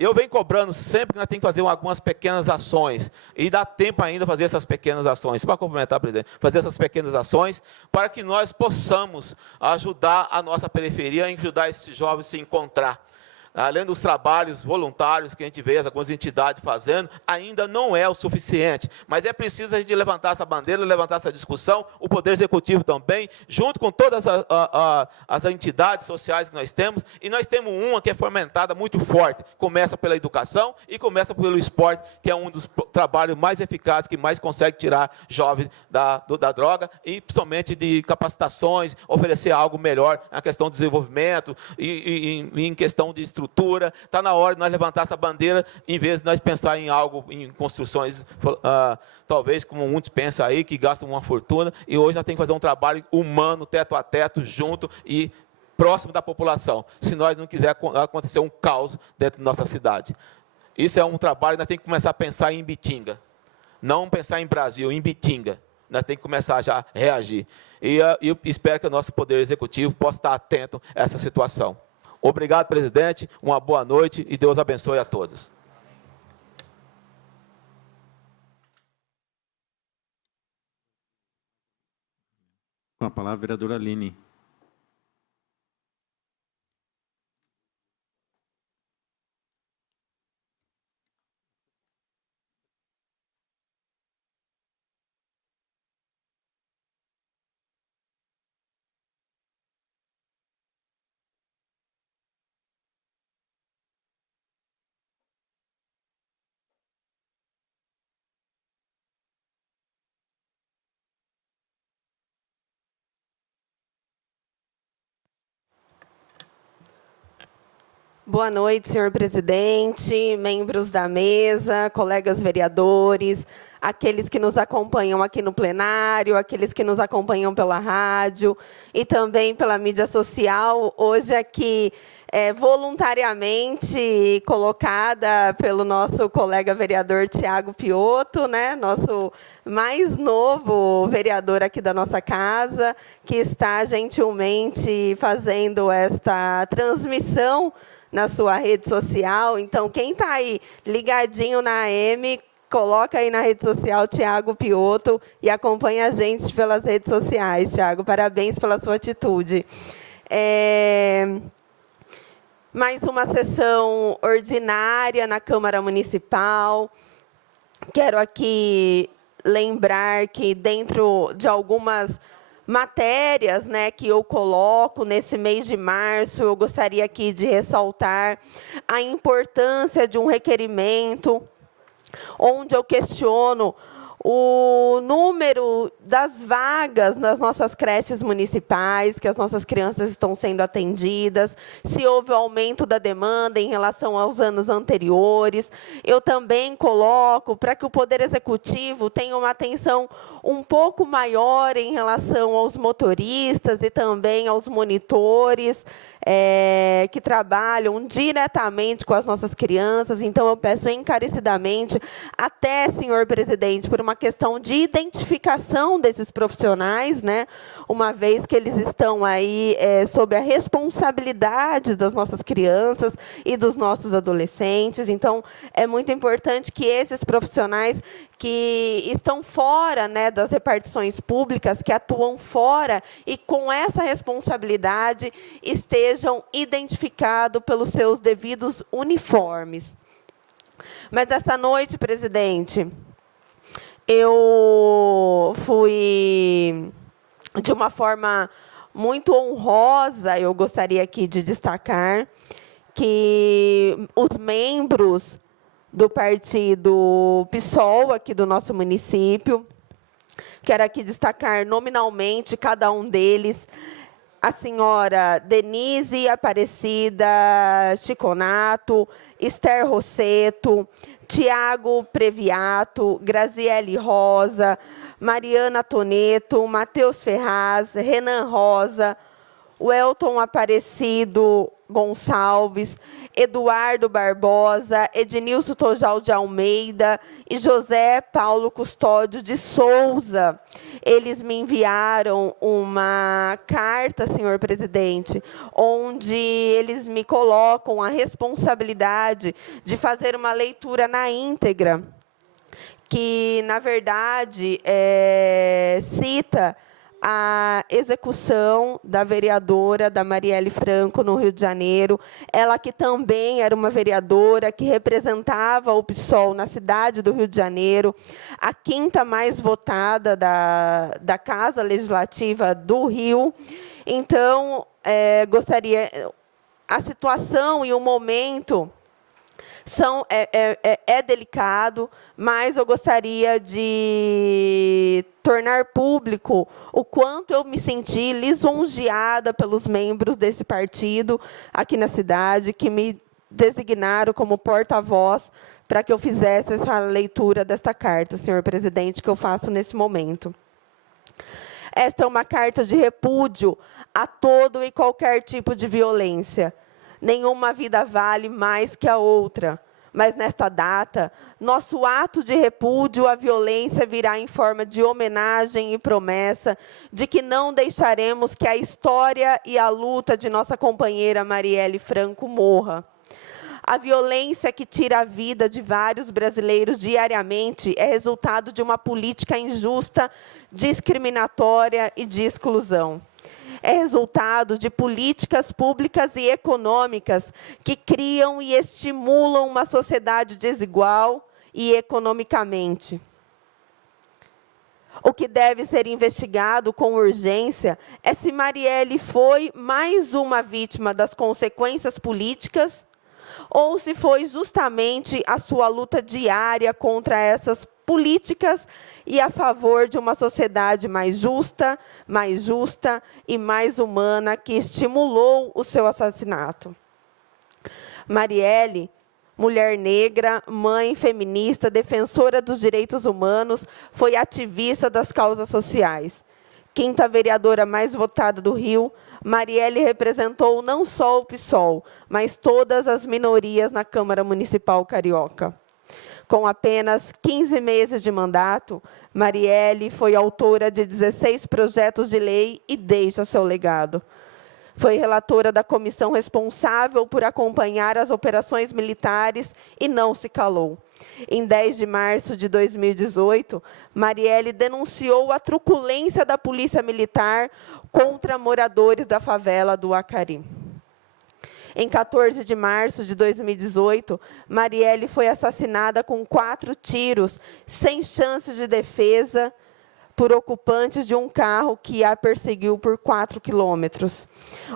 Eu venho cobrando sempre que nós temos que fazer algumas pequenas ações, e dá tempo ainda fazer essas pequenas ações. Para complementar, presidente, fazer essas pequenas ações, para que nós possamos ajudar a nossa periferia, ajudar esses jovens a se encontrar. Além dos trabalhos voluntários que a gente vê algumas entidades fazendo, ainda não é o suficiente. Mas é preciso a gente levantar essa bandeira, levantar essa discussão, o Poder Executivo também, junto com todas as entidades sociais que nós temos, e nós temos uma que é fomentada muito forte. Começa pela educação e começa pelo esporte, que é um dos trabalhos mais eficazes, que mais consegue tirar jovens da droga, e principalmente de capacitações, oferecer algo melhor na questão de desenvolvimento e em questão de estrutura. Está na hora de nós levantar essa bandeira, em vez de nós pensar em algo, em construções, talvez como muitos pensam aí, que gastam uma fortuna, e hoje nós temos que fazer um trabalho humano, teto a teto, junto e próximo da população, se nós não quisermos acontecer um caos dentro da nossa cidade. Isso é um trabalho que nós temos que começar a pensar em Bitinga, não pensar em Brasil, em Bitinga. Nós temos que começar já a reagir. E eu espero que o nosso Poder Executivo possa estar atento a essa situação. Obrigado, presidente, uma boa noite e Deus abençoe a todos. Com a palavra, a vereadora Aline. Boa noite, senhor presidente, membros da mesa, colegas vereadores, aqueles que nos acompanham aqui no plenário, aqueles que nos acompanham pela rádio e também pela mídia social. Hoje aqui, voluntariamente colocada pelo nosso colega vereador Tiago Piotto, né, nosso mais novo vereador aqui da nossa casa, que está gentilmente fazendo esta transmissão na sua rede social. Então, quem está aí ligadinho na AM, coloca aí na rede social Thiago Piotto e acompanha a gente pelas redes sociais, Thiago. Parabéns pela sua atitude. Mais uma sessão ordinária na Câmara Municipal. Quero aqui lembrar que, dentro de algumas matérias, né, que eu coloco nesse mês de março, eu gostaria aqui de ressaltar a importância de um requerimento, onde eu questiono o número das vagas nas nossas creches municipais, que as nossas crianças estão sendo atendidas, se houve aumento da demanda em relação aos anos anteriores. Eu também coloco para que o Poder Executivo tenha uma atenção um pouco maior em relação aos motoristas e também aos monitores, que trabalham diretamente com as nossas crianças. Então, eu peço encarecidamente, até, senhor presidente, por uma questão de identificação desses profissionais, né, uma vez que eles estão aí sob a responsabilidade das nossas crianças e dos nossos adolescentes. Então, é muito importante que esses profissionais que estão fora, né, das repartições públicas, que atuam fora e com essa responsabilidade, estejam identificados pelos seus devidos uniformes. Mas, essa noite, presidente, eu fui, de uma forma muito honrosa, eu gostaria aqui de destacar que os membros do partido PSOL, aqui do nosso município, quero aqui destacar nominalmente cada um deles: a senhora Denise Aparecida Chiconato, Esther Rosseto, Tiago Previato, Graziele Rosa, Mariana Toneto, Matheus Ferraz, Renan Rosa, Welton Aparecido Gonçalves, Eduardo Barbosa, Ednilson Tojal de Almeida e José Paulo Custódio de Souza. Eles me enviaram uma carta, senhor presidente, onde eles me colocam a responsabilidade de fazer uma leitura na íntegra, que, na verdade, cita a execução da vereadora da Marielle Franco no Rio de Janeiro. Ela que também era uma vereadora que representava o PSOL na cidade do Rio de Janeiro, a 5ª mais votada da Casa Legislativa do Rio. Então, gostaria... A situação e o momento é delicado, mas eu gostaria de tornar público o quanto eu me senti lisonjeada pelos membros desse partido aqui na cidade, que me designaram como porta-voz para que eu fizesse essa leitura desta carta, senhor presidente, que eu faço nesse momento. Esta é uma carta de repúdio a todo e qualquer tipo de violência. Nenhuma vida vale mais que a outra. Mas, nesta data, nosso ato de repúdio à violência virá em forma de homenagem e promessa de que não deixaremos que a história e a luta de nossa companheira Marielle Franco morra. A violência que tira a vida de vários brasileiros diariamente é resultado de uma política injusta, discriminatória e de exclusão. É resultado de políticas públicas e econômicas que criam e estimulam uma sociedade desigual e economicamente. O que deve ser investigado com urgência é se Marielle foi mais uma vítima das consequências políticas ou se foi justamente a sua luta diária contra essas políticas e a favor de uma sociedade mais justa e mais humana que estimulou o seu assassinato. Marielle, mulher negra, mãe feminista, defensora dos direitos humanos, foi ativista das causas sociais. 5ª vereadora mais votada do Rio, Marielle representou não só o PSOL, mas todas as minorias na Câmara Municipal Carioca. Com apenas 15 meses de mandato, Marielle foi autora de 16 projetos de lei e deixa seu legado. Foi relatora da comissão responsável por acompanhar as operações militares e não se calou. Em 10 de março de 2018, Marielle denunciou a truculência da polícia militar contra moradores da favela do Acari. Em 14 de março de 2018, Marielle foi assassinada com 4 tiros, sem chances de defesa, por ocupantes de um carro que a perseguiu por 4 quilômetros.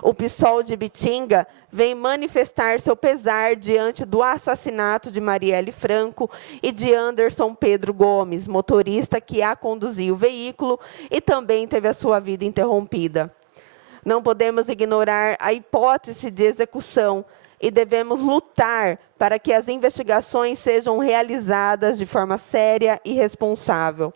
O PSOL de Ibitinga vem manifestar seu pesar diante do assassinato de Marielle Franco e de Anderson Pedro Gomes, motorista que a conduzia o veículo e também teve a sua vida interrompida. Não podemos ignorar a hipótese de execução e devemos lutar para que as investigações sejam realizadas de forma séria e responsável.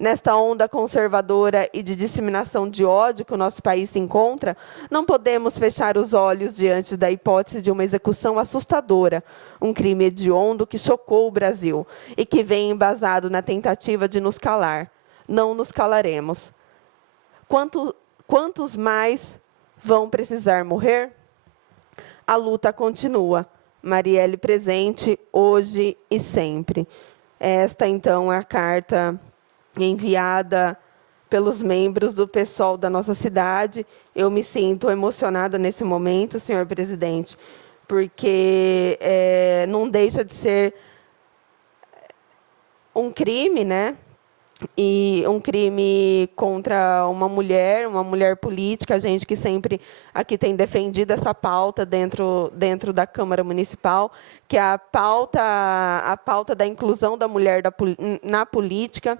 Nesta onda conservadora e de disseminação de ódio que o nosso país se encontra, não podemos fechar os olhos diante da hipótese de uma execução assustadora, um crime hediondo que chocou o Brasil e que vem embasado na tentativa de nos calar. Não nos calaremos. Quantos mais vão precisar morrer? A luta continua. Marielle presente, hoje e sempre. Esta, então, é a carta enviada pelos membros do PSOL da nossa cidade. Eu me sinto emocionada nesse momento, senhor presidente, porque não deixa de ser um crime, né? E um crime contra uma mulher política, a gente que sempre aqui tem defendido essa pauta dentro da Câmara Municipal, que é a pauta da inclusão da mulher na política.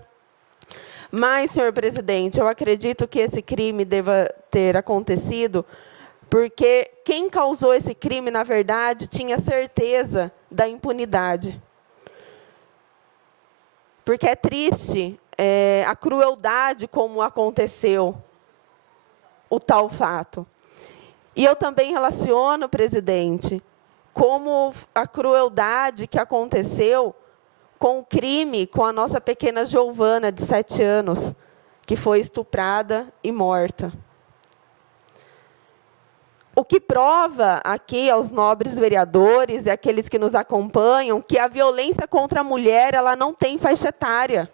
Mas, senhor presidente, eu acredito que esse crime deva ter acontecido porque quem causou esse crime, na verdade, tinha certeza da impunidade. Porque é triste a crueldade como aconteceu o tal fato. E eu também relaciono, presidente, como a crueldade que aconteceu com o crime com a nossa pequena Giovana, de 7 anos, que foi estuprada e morta. O que prova aqui aos nobres vereadores e aqueles que nos acompanham que a violência contra a mulher ela não tem faixa etária.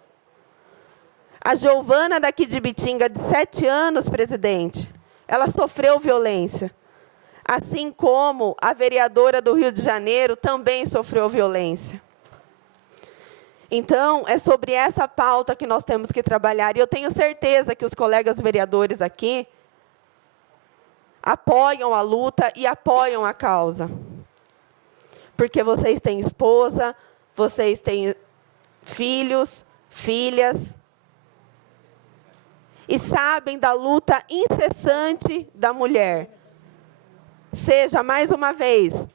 A Giovana daqui de Ibitinga, de 7 anos, presidente, ela sofreu violência. Assim como a vereadora do Rio de Janeiro também sofreu violência. Então, é sobre essa pauta que nós temos que trabalhar. E eu tenho certeza que os colegas vereadores aqui apoiam a luta e apoiam a causa. Porque vocês têm esposa, vocês têm filhos, filhas, e sabem da luta incessante da mulher. Seja, mais uma vez,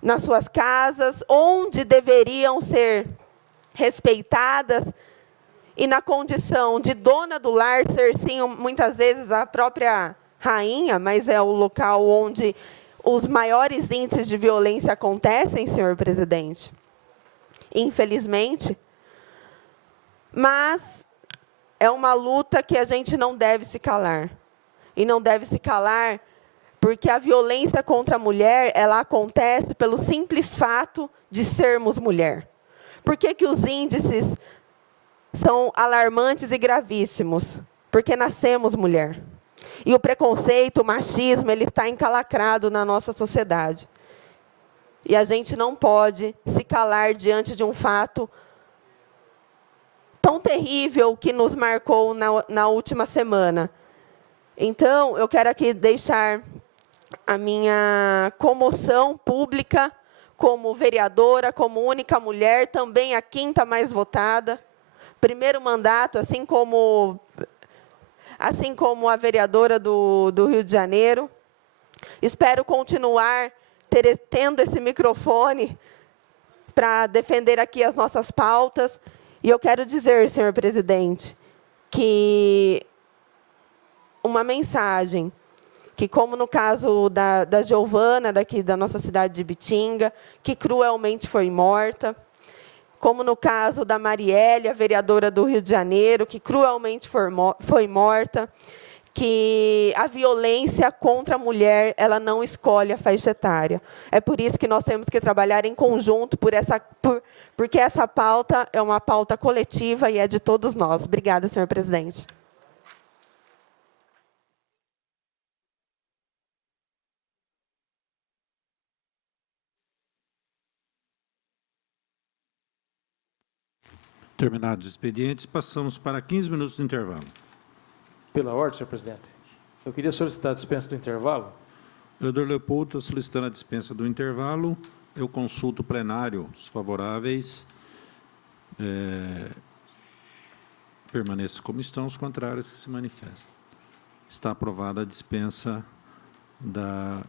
nas suas casas, onde deveriam ser respeitadas, e na condição de dona do lar, ser sim, muitas vezes, a própria rainha, mas é o local onde os maiores índices de violência acontecem, senhor presidente. Infelizmente. Mas é uma luta que a gente não deve se calar. E não deve se calar porque a violência contra a mulher, ela acontece pelo simples fato de sermos mulher. Por que os índices são alarmantes e gravíssimos? Porque nascemos mulher. E o preconceito, o machismo, ele está encalacrado na nossa sociedade. E a gente não pode se calar diante de um fato tão terrível que nos marcou na última semana. Então, eu quero aqui deixar a minha comoção pública como vereadora, como única mulher, também a 5ª mais votada. Primeiro mandato, assim como a vereadora do Rio de Janeiro. Espero continuar tendo esse microfone para defender aqui as nossas pautas. E eu quero dizer, senhor presidente, que uma mensagem, que como no caso da Giovana, daqui da nossa cidade de Ibitinga, que cruelmente foi morta, como no caso da Marielle, a vereadora do Rio de Janeiro, que cruelmente foi morta, que a violência contra a mulher, ela não escolhe a faixa etária. É por isso que nós temos que trabalhar em conjunto, porque essa pauta é uma pauta coletiva e é de todos nós. Obrigada, senhor presidente. Terminados os expedientes, passamos para 15 minutos de intervalo. Pela ordem, senhor presidente. Eu queria solicitar a dispensa do intervalo. O vereador Leopoldo está solicitando a dispensa do intervalo. Eu consulto o plenário. Os favoráveis permaneçam como estão, os contrários que se manifestam. Está aprovada a dispensa do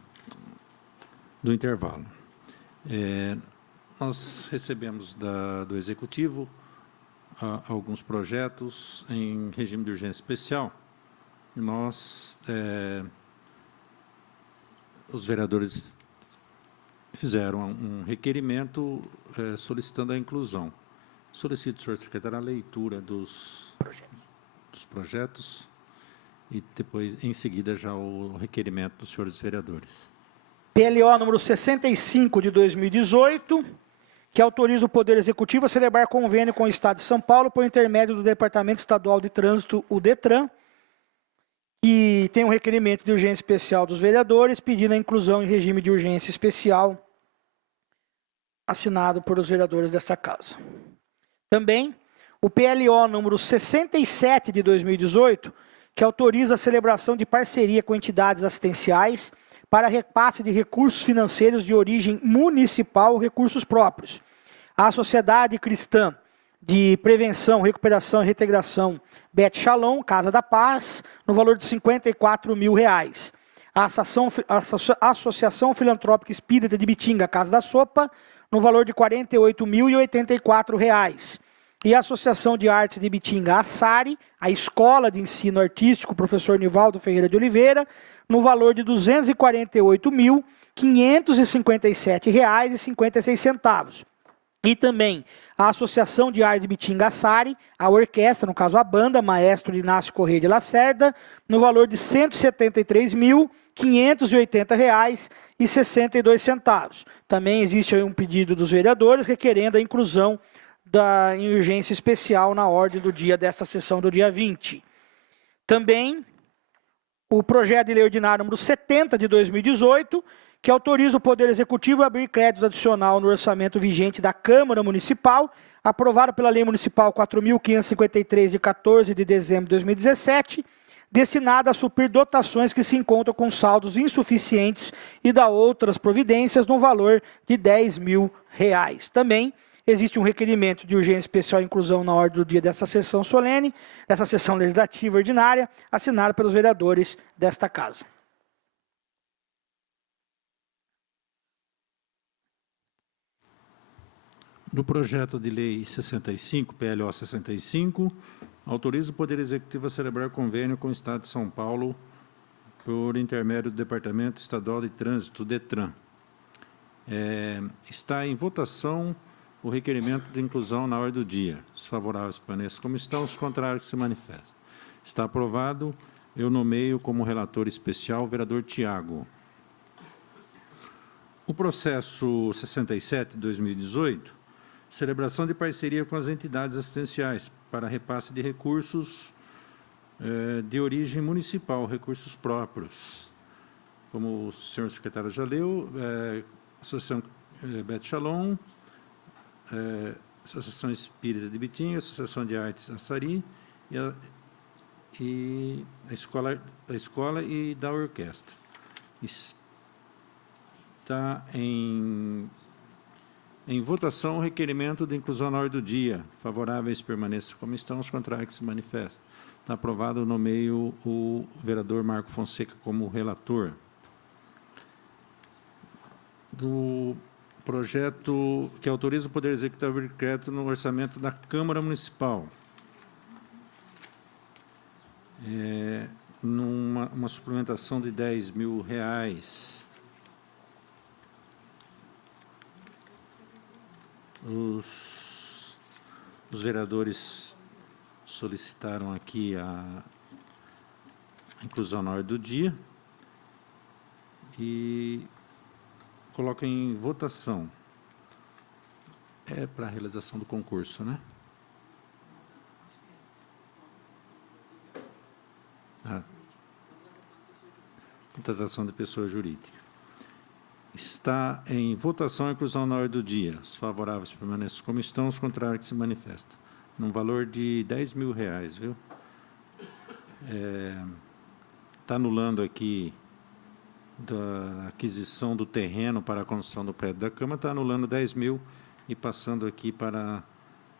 intervalo. Nós recebemos do Executivo alguns projetos em regime de urgência especial. Nós, os vereadores fizeram um requerimento solicitando a inclusão. Solicito, senhor secretário, a leitura dos projetos e depois, em seguida, já o requerimento dos senhores vereadores. PLO número 65 de 2018, que autoriza o Poder Executivo a celebrar convênio com o Estado de São Paulo por intermédio do Departamento Estadual de Trânsito, o DETRAN, que tem um requerimento de urgência especial dos vereadores, pedindo a inclusão em regime de urgência especial, assinado por os vereadores desta casa. Também, o PLO número 67 de 2018, que autoriza a celebração de parceria com entidades assistenciais para repasse de recursos financeiros de origem municipal ou recursos próprios. A Sociedade Cristã de Prevenção, Recuperação e Reintegração Bet Shalom, Casa da Paz, no valor de R$ 54 mil. A Associação Filantrópica Espírita de Bitinga, Casa da Sopa, no valor de R$ 48.084. E a Associação de Artes de Bitinga, Assari, a Escola de Ensino Artístico Professor Nivaldo Ferreira de Oliveira, no valor de R$ 248.557,56. E também a Associação de Arte de Bitinga, Assari, a orquestra, no caso a banda, Maestro Inácio Corrêa de Lacerda, no valor de R$ 173.580,62. Também existe um pedido dos vereadores requerendo a inclusão em urgência especial na ordem do dia desta sessão do dia 20. Também o projeto de lei ordinário número 70 de 2018, que autoriza o Poder Executivo a abrir crédito adicional no orçamento vigente da Câmara Municipal, aprovado pela Lei Municipal 4.553, de 14 de dezembro de 2017, destinada a suprir dotações que se encontram com saldos insuficientes e da outras providências no valor de R$ 10 mil. Também existe um requerimento de urgência especial e inclusão na ordem do dia desta sessão solene, dessa sessão legislativa ordinária, assinado pelos vereadores desta casa. Do projeto de lei 65, PLO 65, autoriza o Poder Executivo a celebrar convênio com o Estado de São Paulo por intermédio do Departamento Estadual de Trânsito, DETRAN. Está em votação o requerimento de inclusão na ordem do dia. Os favoráveis permaneçam como estão, os contrários se manifestam. Está aprovado. Eu nomeio como relator especial o vereador Tiago. O processo 67 de 2018, celebração de parceria com as entidades assistenciais para repasse de recursos de origem municipal, recursos próprios. Como o senhor secretário já leu, Associação Bet Shalom, Associação Espírita de Bitinga, Associação de Artes Assari e a escola e da orquestra. Está em votação o requerimento de inclusão na ordem do dia. Favoráveis permaneçam como estão, os contrários que se manifestam. Está aprovado, eu nomeio o vereador Marco Fonseca como relator. Do projeto que autoriza o Poder Executivo a abrir crédito no orçamento da Câmara Municipal. Uma suplementação de R$ 10 mil. Os vereadores solicitaram aqui a inclusão na ordem do dia. E coloco em votação. É para a realização do concurso, né? Contratação de pessoa jurídica. Está em votação a inclusão na ordem do dia. Os favoráveis permanecem como estão, os contrários que se manifestam. Num valor de R$10.000, viu? Está anulando aqui da aquisição do terreno para a construção do prédio da Câmara, está anulando 10.000 e passando aqui para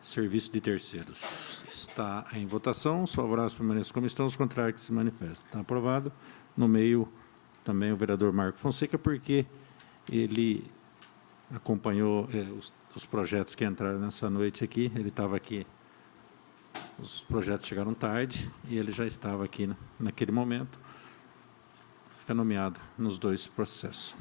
serviço de terceiros. Está em votação, os favoráveis permanecem como estão, os contrários que se manifestam. Está aprovado. No meio, também o vereador Marco Fonseca, porque ele acompanhou os projetos que entraram nessa noite aqui, ele estava aqui, os projetos chegaram tarde, e ele já estava aqui naquele momento, fica nomeado nos dois processos.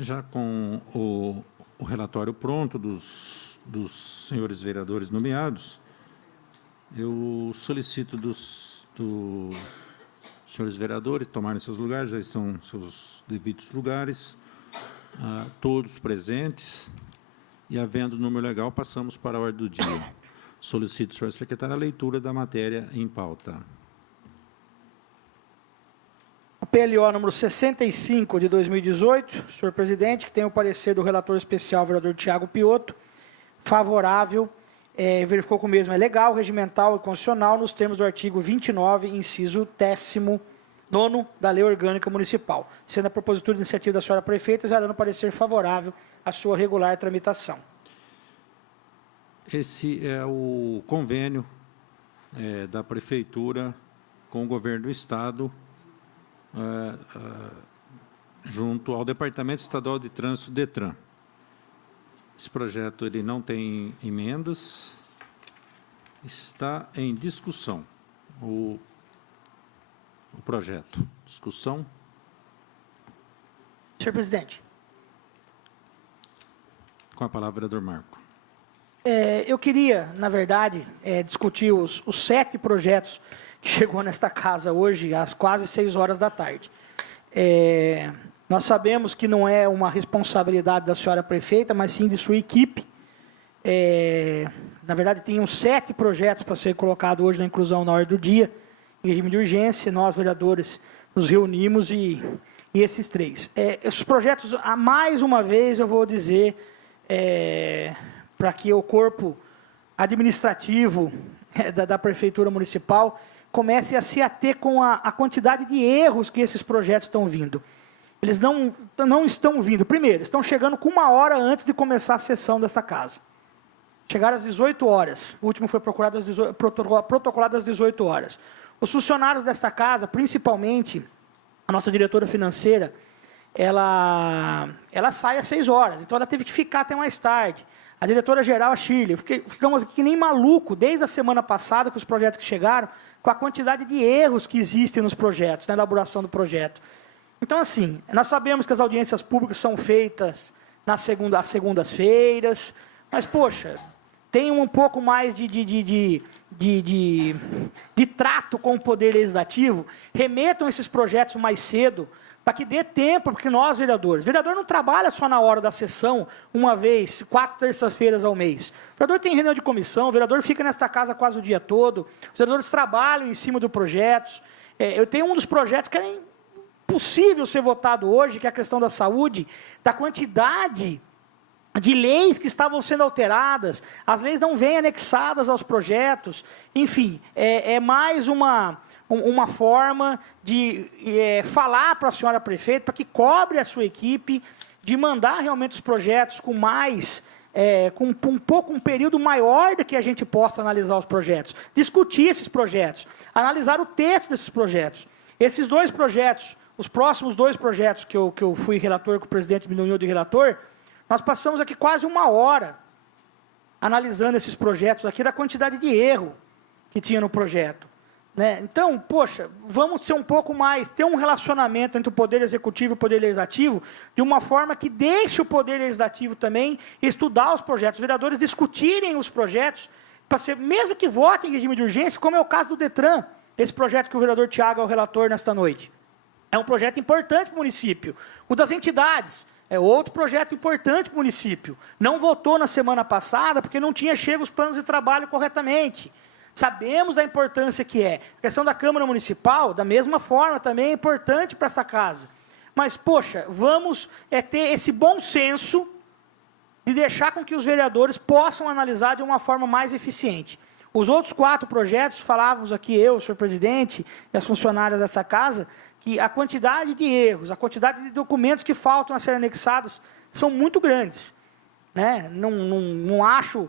Já com o relatório pronto dos senhores vereadores nomeados, eu solicito dos senhores vereadores tomarem seus lugares, já estão em seus devidos lugares, todos presentes, e havendo número legal, passamos para a ordem do dia. Solicito, senhor secretário, a leitura da matéria em pauta. PLO número 65 de 2018, senhor presidente, que tem o parecer do relator especial, vereador Tiago Piotto, favorável, verificou que o mesmo é legal, regimental e constitucional, nos termos do artigo 29, inciso 19º da Lei Orgânica Municipal. Sendo a propositura de iniciativa da senhora prefeita, exarando parecer favorável à sua regular tramitação. Esse é o convênio da prefeitura com o governo do estado, junto ao Departamento Estadual de Trânsito, DETRAN. Esse projeto ele não tem emendas, está em discussão o projeto. Discussão. Senhor presidente. Com a palavra, vereador Marco. Eu queria, na verdade, discutir os 7 projetos que chegou nesta casa hoje, às quase 6 horas da tarde. Nós sabemos que não é uma responsabilidade da senhora prefeita, mas sim de sua equipe. Na verdade, tem uns 7 projetos para ser colocado hoje na inclusão na ordem do dia, em regime de urgência. Nós, vereadores, nos reunimos e esses 3. Esses projetos, mais uma vez, eu vou dizer, para que o corpo administrativo da Prefeitura Municipal comece a se ater com a quantidade de erros que esses projetos estão vindo. Eles não estão vindo. Primeiro, estão chegando com 1 hora antes de começar a sessão desta casa. Chegaram às 18 horas. O último foi protocolado às 18 horas. Os funcionários desta casa, principalmente a nossa diretora financeira, ela sai às 6 horas. Então, ela teve que ficar até mais tarde. A diretora-geral, a Shirley, ficamos aqui que nem maluco, desde a semana passada, com os projetos que chegaram, com a quantidade de erros que existem nos projetos, na elaboração do projeto. Então, assim, nós sabemos que as audiências públicas são feitas às segundas-feiras, mas, poxa, tem um pouco mais de trato com o Poder Legislativo, remetam esses projetos mais cedo, para que dê tempo, porque nós, vereadores, o vereador não trabalha só na hora da sessão, uma vez, 4 terças-feiras ao mês. O vereador tem reunião de comissão, o vereador fica nesta casa quase o dia todo, os vereadores trabalham em cima de projetos. Eu tenho um dos projetos que é impossível ser votado hoje, que é a questão da saúde, da quantidade de leis que estavam sendo alteradas, as leis não vêm anexadas aos projetos, enfim, é mais uma forma de falar para a senhora prefeita, para que cobre a sua equipe, de mandar realmente os projetos com mais, com um período maior do que a gente possa analisar os projetos, discutir esses projetos, analisar o texto desses projetos. Esses 2 projetos, os próximos 2 projetos que eu fui relator, que o presidente me nomeou de relator, nós passamos aqui quase 1 hora analisando esses projetos aqui, da quantidade de erro que tinha no projeto. Né? Então, poxa, vamos ser um pouco mais, ter um relacionamento entre o Poder Executivo e o Poder Legislativo, de uma forma que deixe o Poder Legislativo também estudar os projetos, os vereadores discutirem os projetos, para ser, mesmo que votem em regime de urgência, como é o caso do DETRAN, esse projeto que o vereador Tiago é o relator nesta noite. É um projeto importante para o município. O das entidades é outro projeto importante para o município. Não votou na semana passada porque não tinha chego os planos de trabalho corretamente. Sabemos da importância que é. A questão da Câmara Municipal, da mesma forma, também é importante para esta casa. Mas, poxa, vamos ter esse bom senso de deixar com que os vereadores possam analisar de uma forma mais eficiente. Os outros 4 projetos, falávamos aqui eu, o senhor presidente e as funcionárias dessa casa, que a quantidade de erros, a quantidade de documentos que faltam a ser anexados são muito grandes. Né? Não acho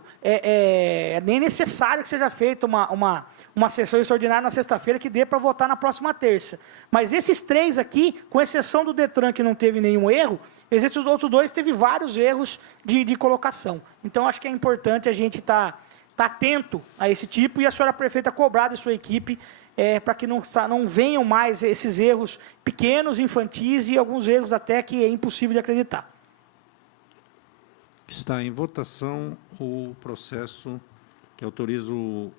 nem necessário que seja feita uma sessão extraordinária na sexta-feira que dê para votar na próxima terça. Mas esses 3 aqui, com exceção do DETRAN, que não teve nenhum erro, esses outros 2 teve vários erros de colocação. Então, acho que é importante a gente estar atento a esse tipo, e a senhora prefeita cobrar da sua equipe para que não venham mais esses erros pequenos, infantis e alguns erros até que é impossível de acreditar. Está em votação o processo que autoriza o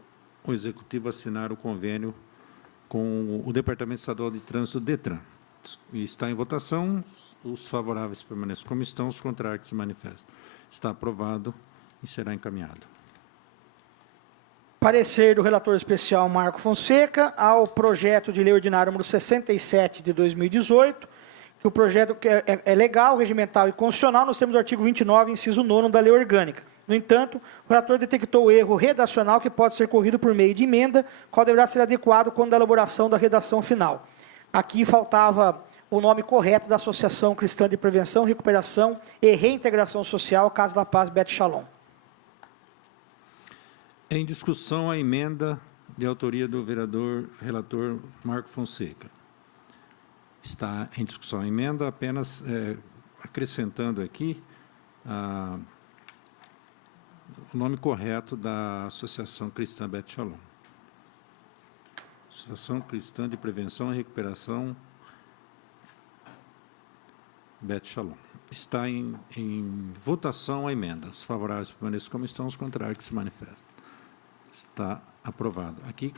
Executivo a assinar o convênio com o Departamento Estadual de Trânsito, DETRAN. E está em votação, os favoráveis permaneçam como estão, os contrários se manifestam. Está aprovado e será encaminhado. Parecer do relator especial Marco Fonseca ao projeto de lei ordinário número 67 de 2018, que o projeto é legal, regimental e constitucional, nos termos do artigo 29, inciso 9º da lei orgânica. No entanto, o relator detectou o erro redacional que pode ser corrigido por meio de emenda, qual deverá ser adequado quando da elaboração da redação final. Aqui faltava o nome correto da Associação Cristã de Prevenção, Recuperação e Reintegração Social, Casa da Paz, Beth Shalom. Em discussão a emenda de autoria do vereador relator Marco Fonseca. Está em discussão a emenda, apenas acrescentando aqui o nome correto da Associação Cristã Beth Shalom. Associação Cristã de Prevenção e Recuperação Beth Shalom. Está em votação a emenda. Os favoráveis permaneçam como estão, os contrários que se manifestam. Está aprovado. Aqui,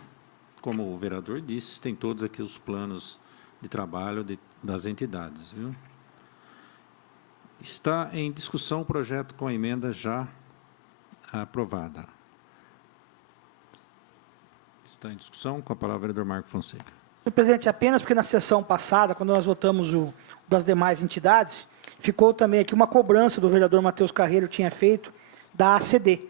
como o vereador disse, tem todos aqui os planos de trabalho das entidades. Viu? Está em discussão o projeto com a emenda já aprovada. Está em discussão, com a palavra o vereador Marco Fonseca. Senhor presidente, apenas porque na sessão passada, quando nós votamos o das demais entidades, ficou também aqui uma cobrança do vereador Matheus Carreiro tinha feito da ACD.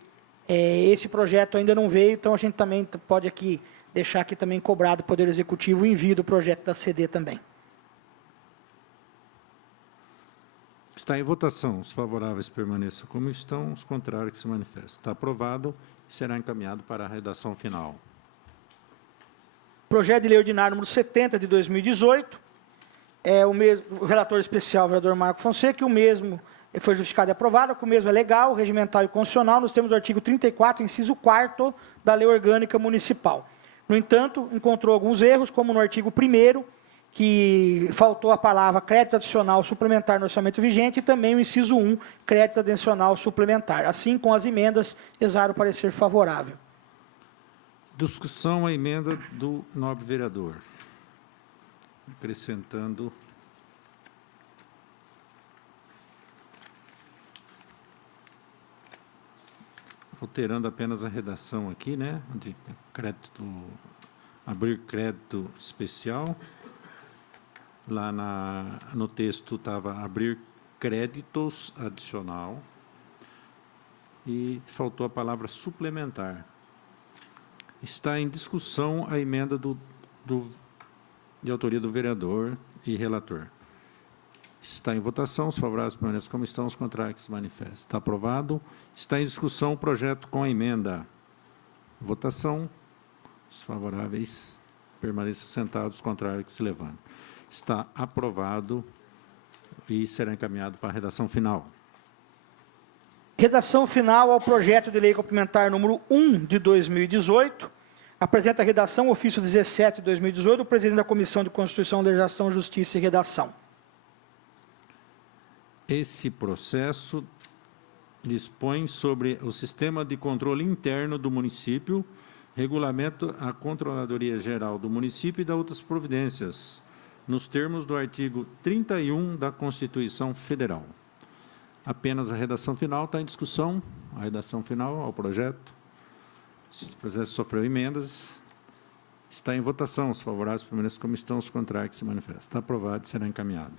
Esse projeto ainda não veio, então a gente também pode aqui deixar aqui também cobrado o Poder Executivo o envio do projeto da ACD também. Está em votação. Os favoráveis permaneçam como estão, os contrários que se manifestam. Está aprovado e será encaminhado para a redação final. Projeto de lei ordinário número 70 de 2018, o relator especial, o vereador Marco Fonseca, que o mesmo foi justificado e aprovado, que o mesmo é legal, regimental e constitucional, nos termos do artigo 34, inciso 4º da Lei Orgânica Municipal. No entanto, encontrou alguns erros, como no artigo 1º, que faltou a palavra crédito adicional suplementar no orçamento vigente, e também o inciso 1, crédito adicional suplementar. Assim, com as emendas, exaro o parecer favorável. Discussão a emenda do nobre vereador. Acrescentando alterando apenas a redação aqui, né, de crédito, abrir crédito especial. Lá no texto estava abrir créditos adicional e faltou a palavra suplementar. Está em discussão a emenda de autoria do vereador e relator. Está em votação, os favoráveis permaneçam como estão, os contrários que se manifestam. Está aprovado. Está em discussão o projeto com a emenda. Votação, os favoráveis permaneçam sentados, os contrários que se levantem. Está aprovado e será encaminhado para a redação final. Redação final ao projeto de lei complementar número 1 de 2018. Apresenta a redação, ofício 17 de 2018, do presidente da Comissão de Constituição, Legislação, Justiça e Redação. Esse processo dispõe sobre o sistema de controle interno do município, regulamento a Controladoria Geral do município e da outras providências, nos termos do artigo 31 da Constituição Federal. Apenas a redação final está em discussão, a redação final ao projeto. O projeto sofreu emendas, está em votação. Os favoráveis permaneçam como estão, os contrários que se manifestam. Está aprovado e será encaminhado.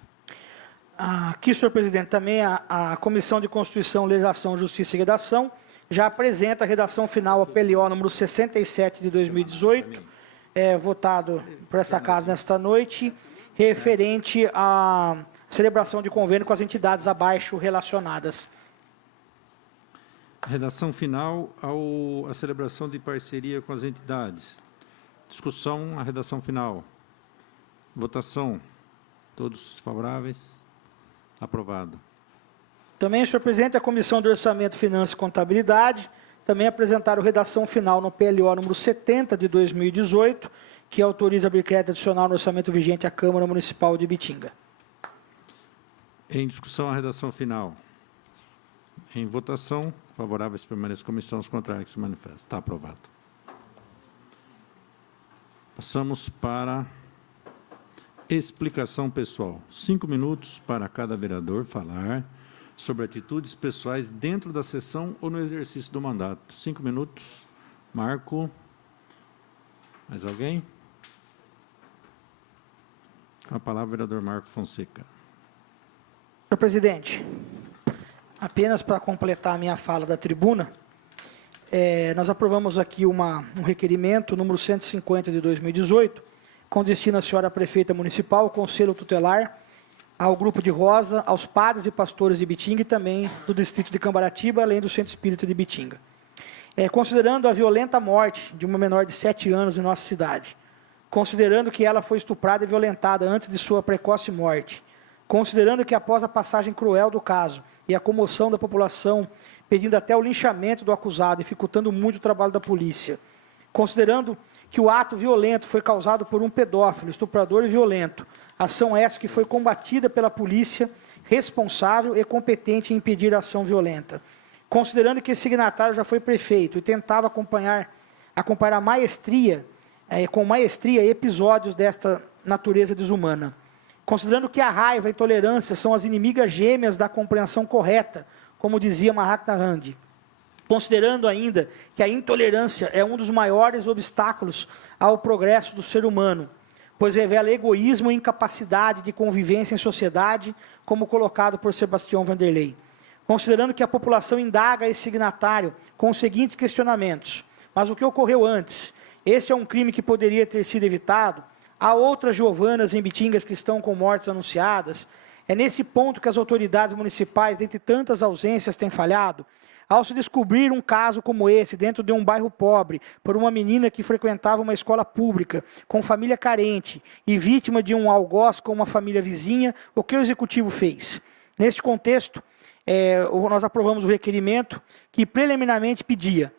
Aqui, senhor presidente, também a Comissão de Constituição, Legislação, Justiça e Redação já apresenta a redação final ao PLO número 67 de 2018, votado por esta casa nesta noite, referente à celebração de convênio com as entidades abaixo relacionadas. Redação final à celebração de parceria com as entidades. Discussão, a redação final. Votação. Todos favoráveis? Aprovado. Também, senhor presidente, a Comissão de Orçamento, Finanças e Contabilidade também apresentaram redação final no PLO número 70 de 2018, que autoriza abrir crédito adicional no orçamento vigente à Câmara Municipal de Ibitinga. Em discussão, a redação final. Em votação, favoráveis permaneçam como estão, os contrários que se manifestam. Está aprovado. Passamos para explicação pessoal. 5 minutos para cada vereador falar sobre atitudes pessoais dentro da sessão ou no exercício do mandato. 5 minutos. Marco. Mais alguém? Com a palavra, vereador Marco Fonseca. Senhor presidente, apenas para completar a minha fala da tribuna, nós aprovamos aqui um requerimento, número 150 de 2018, com destino à senhora prefeita municipal, ao Conselho Tutelar, ao Grupo de Rosa, aos padres e pastores de Ibitinga e também do distrito de Cambaratiba, além do Centro Espírita de Ibitinga. Considerando a violenta morte de uma menor de 7 anos em nossa cidade, considerando que ela foi estuprada e violentada antes de sua precoce morte, considerando que após a passagem cruel do caso e a comoção da população, pedindo até o linchamento do acusado, dificultando muito o trabalho da polícia, considerando que o ato violento foi causado por um pedófilo, estuprador e violento, ação essa que foi combatida pela polícia, responsável e competente em impedir a ação violenta, considerando que esse signatário já foi prefeito e tentava acompanhar com maestria episódios desta natureza desumana, considerando que a raiva e a intolerância são as inimigas gêmeas da compreensão correta, como dizia Mahatma Gandhi, considerando ainda que a intolerância é um dos maiores obstáculos ao progresso do ser humano, pois revela egoísmo e incapacidade de convivência em sociedade, como colocado por Sebastião Vanderlei, considerando que a população indaga esse signatário com os seguintes questionamentos: mas o que ocorreu antes? Este é um crime que poderia ter sido evitado? Há outras Giovanas em Ibitingas que estão com mortes anunciadas? É nesse ponto que as autoridades municipais, dentre tantas ausências, têm falhado? Ao se descobrir um caso como esse, dentro de um bairro pobre, por uma menina que frequentava uma escola pública, com família carente e vítima de um algoz com uma família vizinha, o que o Executivo fez? Neste contexto, nós aprovamos o requerimento que preliminarmente pedia: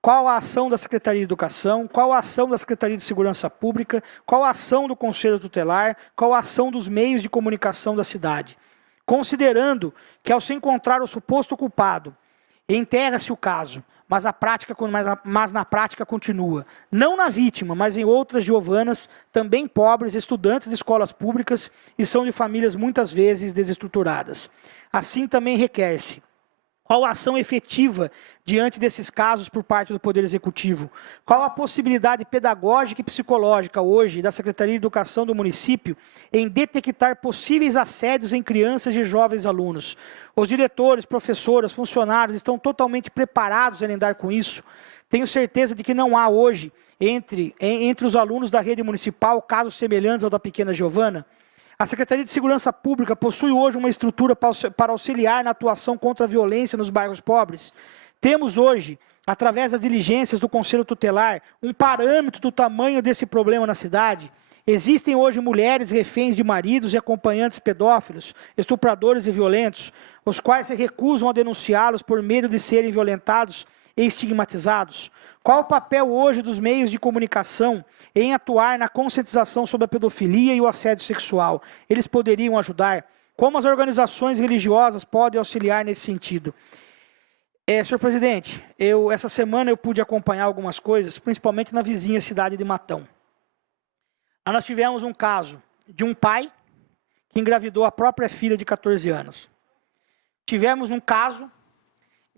qual a ação da Secretaria de Educação, qual a ação da Secretaria de Segurança Pública, qual a ação do Conselho Tutelar, qual a ação dos meios de comunicação da cidade. Considerando que, ao se encontrar o suposto culpado, enterra-se o caso, mas na prática continua, não na vítima, mas em outras Giovanas, também pobres, estudantes de escolas públicas e são de famílias muitas vezes desestruturadas. Assim também requer-se: qual a ação efetiva diante desses casos por parte do Poder Executivo? Qual a possibilidade pedagógica e psicológica hoje da Secretaria de Educação do município em detectar possíveis assédios em crianças e jovens alunos? Os diretores, professoras, funcionários estão totalmente preparados a lidar com isso? Tenho certeza de que não há hoje, entre os alunos da rede municipal, casos semelhantes ao da pequena Giovana. A Secretaria de Segurança Pública possui hoje uma estrutura para auxiliar na atuação contra a violência nos bairros pobres. Temos hoje, através das diligências do Conselho Tutelar, um parâmetro do tamanho desse problema na cidade. Existem hoje mulheres reféns de maridos e acompanhantes pedófilos, estupradores e violentos, os quais se recusam a denunciá-los por medo de serem violentados e estigmatizados. Qual o papel hoje dos meios de comunicação em atuar na conscientização sobre a pedofilia e o assédio sexual? Eles poderiam ajudar? Como as organizações religiosas podem auxiliar nesse sentido? Senhor presidente, essa semana eu pude acompanhar algumas coisas, principalmente na vizinha cidade de Matão. Lá nós tivemos um caso de um pai que engravidou a própria filha de 14 anos. Tivemos um caso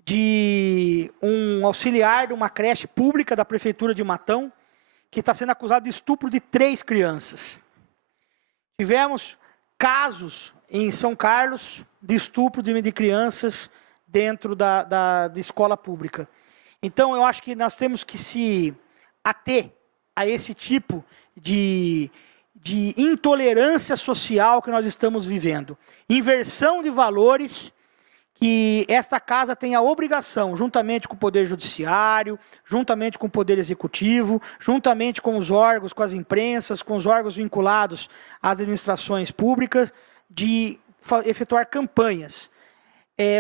de um auxiliar de uma creche pública da prefeitura de Matão, que está sendo acusado de estupro de 3 crianças. Tivemos casos em São Carlos de estupro de crianças dentro da escola pública. Então, eu acho que nós temos que se ater a esse tipo de intolerância social que nós estamos vivendo. Inversão de valores que esta casa tem a obrigação, juntamente com o Poder Judiciário, juntamente com o Poder Executivo, juntamente com os órgãos, com as imprensas, com os órgãos vinculados às administrações públicas, de efetuar campanhas.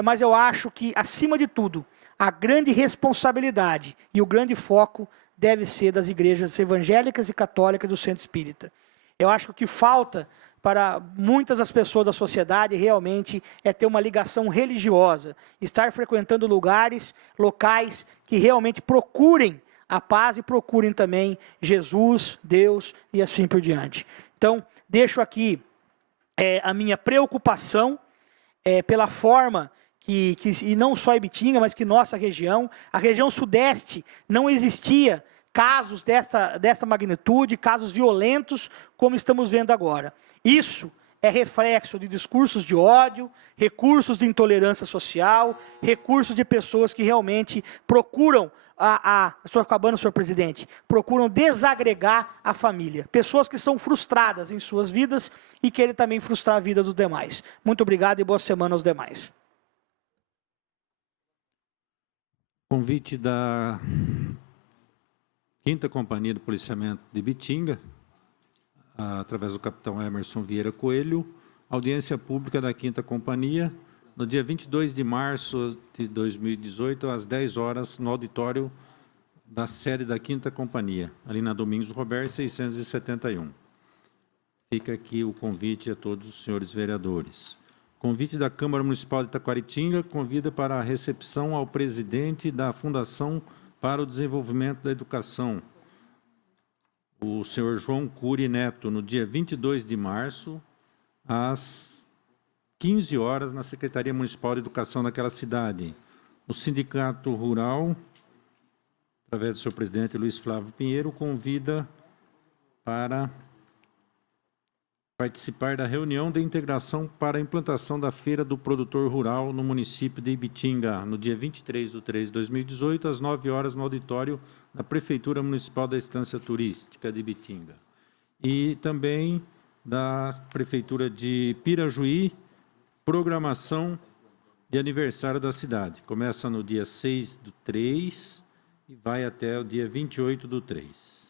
Mas eu acho que, acima de tudo, a grande responsabilidade e o grande foco deve ser das igrejas evangélicas e católicas do Centro Espírita. Eu acho que o que falta para muitas das pessoas da sociedade realmente é ter uma ligação religiosa, estar frequentando locais que realmente procurem a paz e procurem também Jesus, Deus e assim por diante. Então, deixo aqui a minha preocupação pela forma e não só Ibitinga, mas que nossa região, a região sudeste, não existia casos desta magnitude, casos violentos, como estamos vendo agora. Isso é reflexo de discursos de ódio, recursos de intolerância social, recursos de pessoas que realmente procuram, estou acabando, senhor presidente, procuram desagregar a família. Pessoas que são frustradas em suas vidas e querem também frustrar a vida dos demais. Muito obrigado e boa semana aos demais. Convite da 5ª Companhia do Policiamento de Ibitinga, através do capitão Emerson Vieira Coelho, audiência pública da 5ª Companhia, no dia 22 de março de 2018, às 10 horas, no auditório da sede da 5ª Companhia, ali na Domingos Roberto, 671. Fica aqui o convite a todos os senhores vereadores. Convite da Câmara Municipal de Taquaritinga, convida para a recepção ao presidente da Fundação para o Desenvolvimento da Educação, o senhor João Cury Neto, no dia 22 de março, às 15 horas, na Secretaria Municipal de Educação daquela cidade. O Sindicato Rural, através do seu presidente Luiz Flávio Pinheiro, convida para participar da reunião de integração para a implantação da Feira do Produtor Rural no município de Ibitinga, no dia 23/3/2018, às 9 horas, no auditório da Prefeitura Municipal da Estância Turística de Ibitinga. E também da Prefeitura de Pirajuí, programação de aniversário da cidade. Começa no dia 6/3 e vai até o dia 28/3.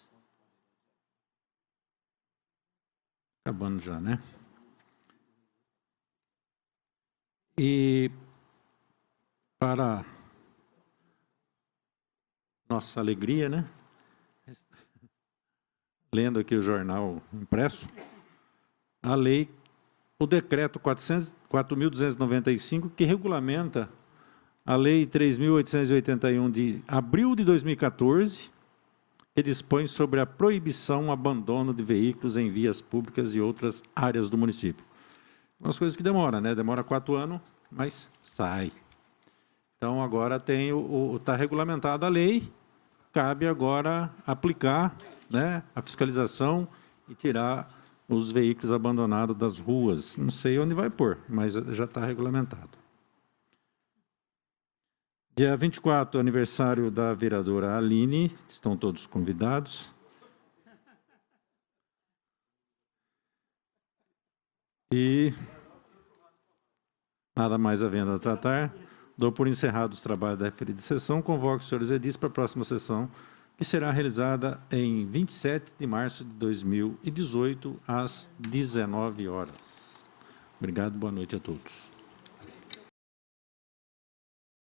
Acabando já, né? E para nossa alegria, né? Lendo aqui o jornal impresso, a lei, o decreto 4.295, que regulamenta a lei 3.881 de abril de 2014, que dispõe sobre a proibição, abandono de veículos em vias públicas e outras áreas do município. Umas coisas que demoram, né? Demora 4 anos, mas sai. Então, agora está regulamentada a lei, cabe agora aplicar, né, a fiscalização e tirar os veículos abandonados das ruas. Não sei onde vai pôr, mas já está regulamentado. Dia 24, aniversário da vereadora Aline, estão todos convidados. E nada mais havendo a tratar, dou por encerrado os trabalhos da referida sessão, convoco os senhores edis para a próxima sessão, que será realizada em 27 de março de 2018, às 19 horas. Obrigado, boa noite a todos.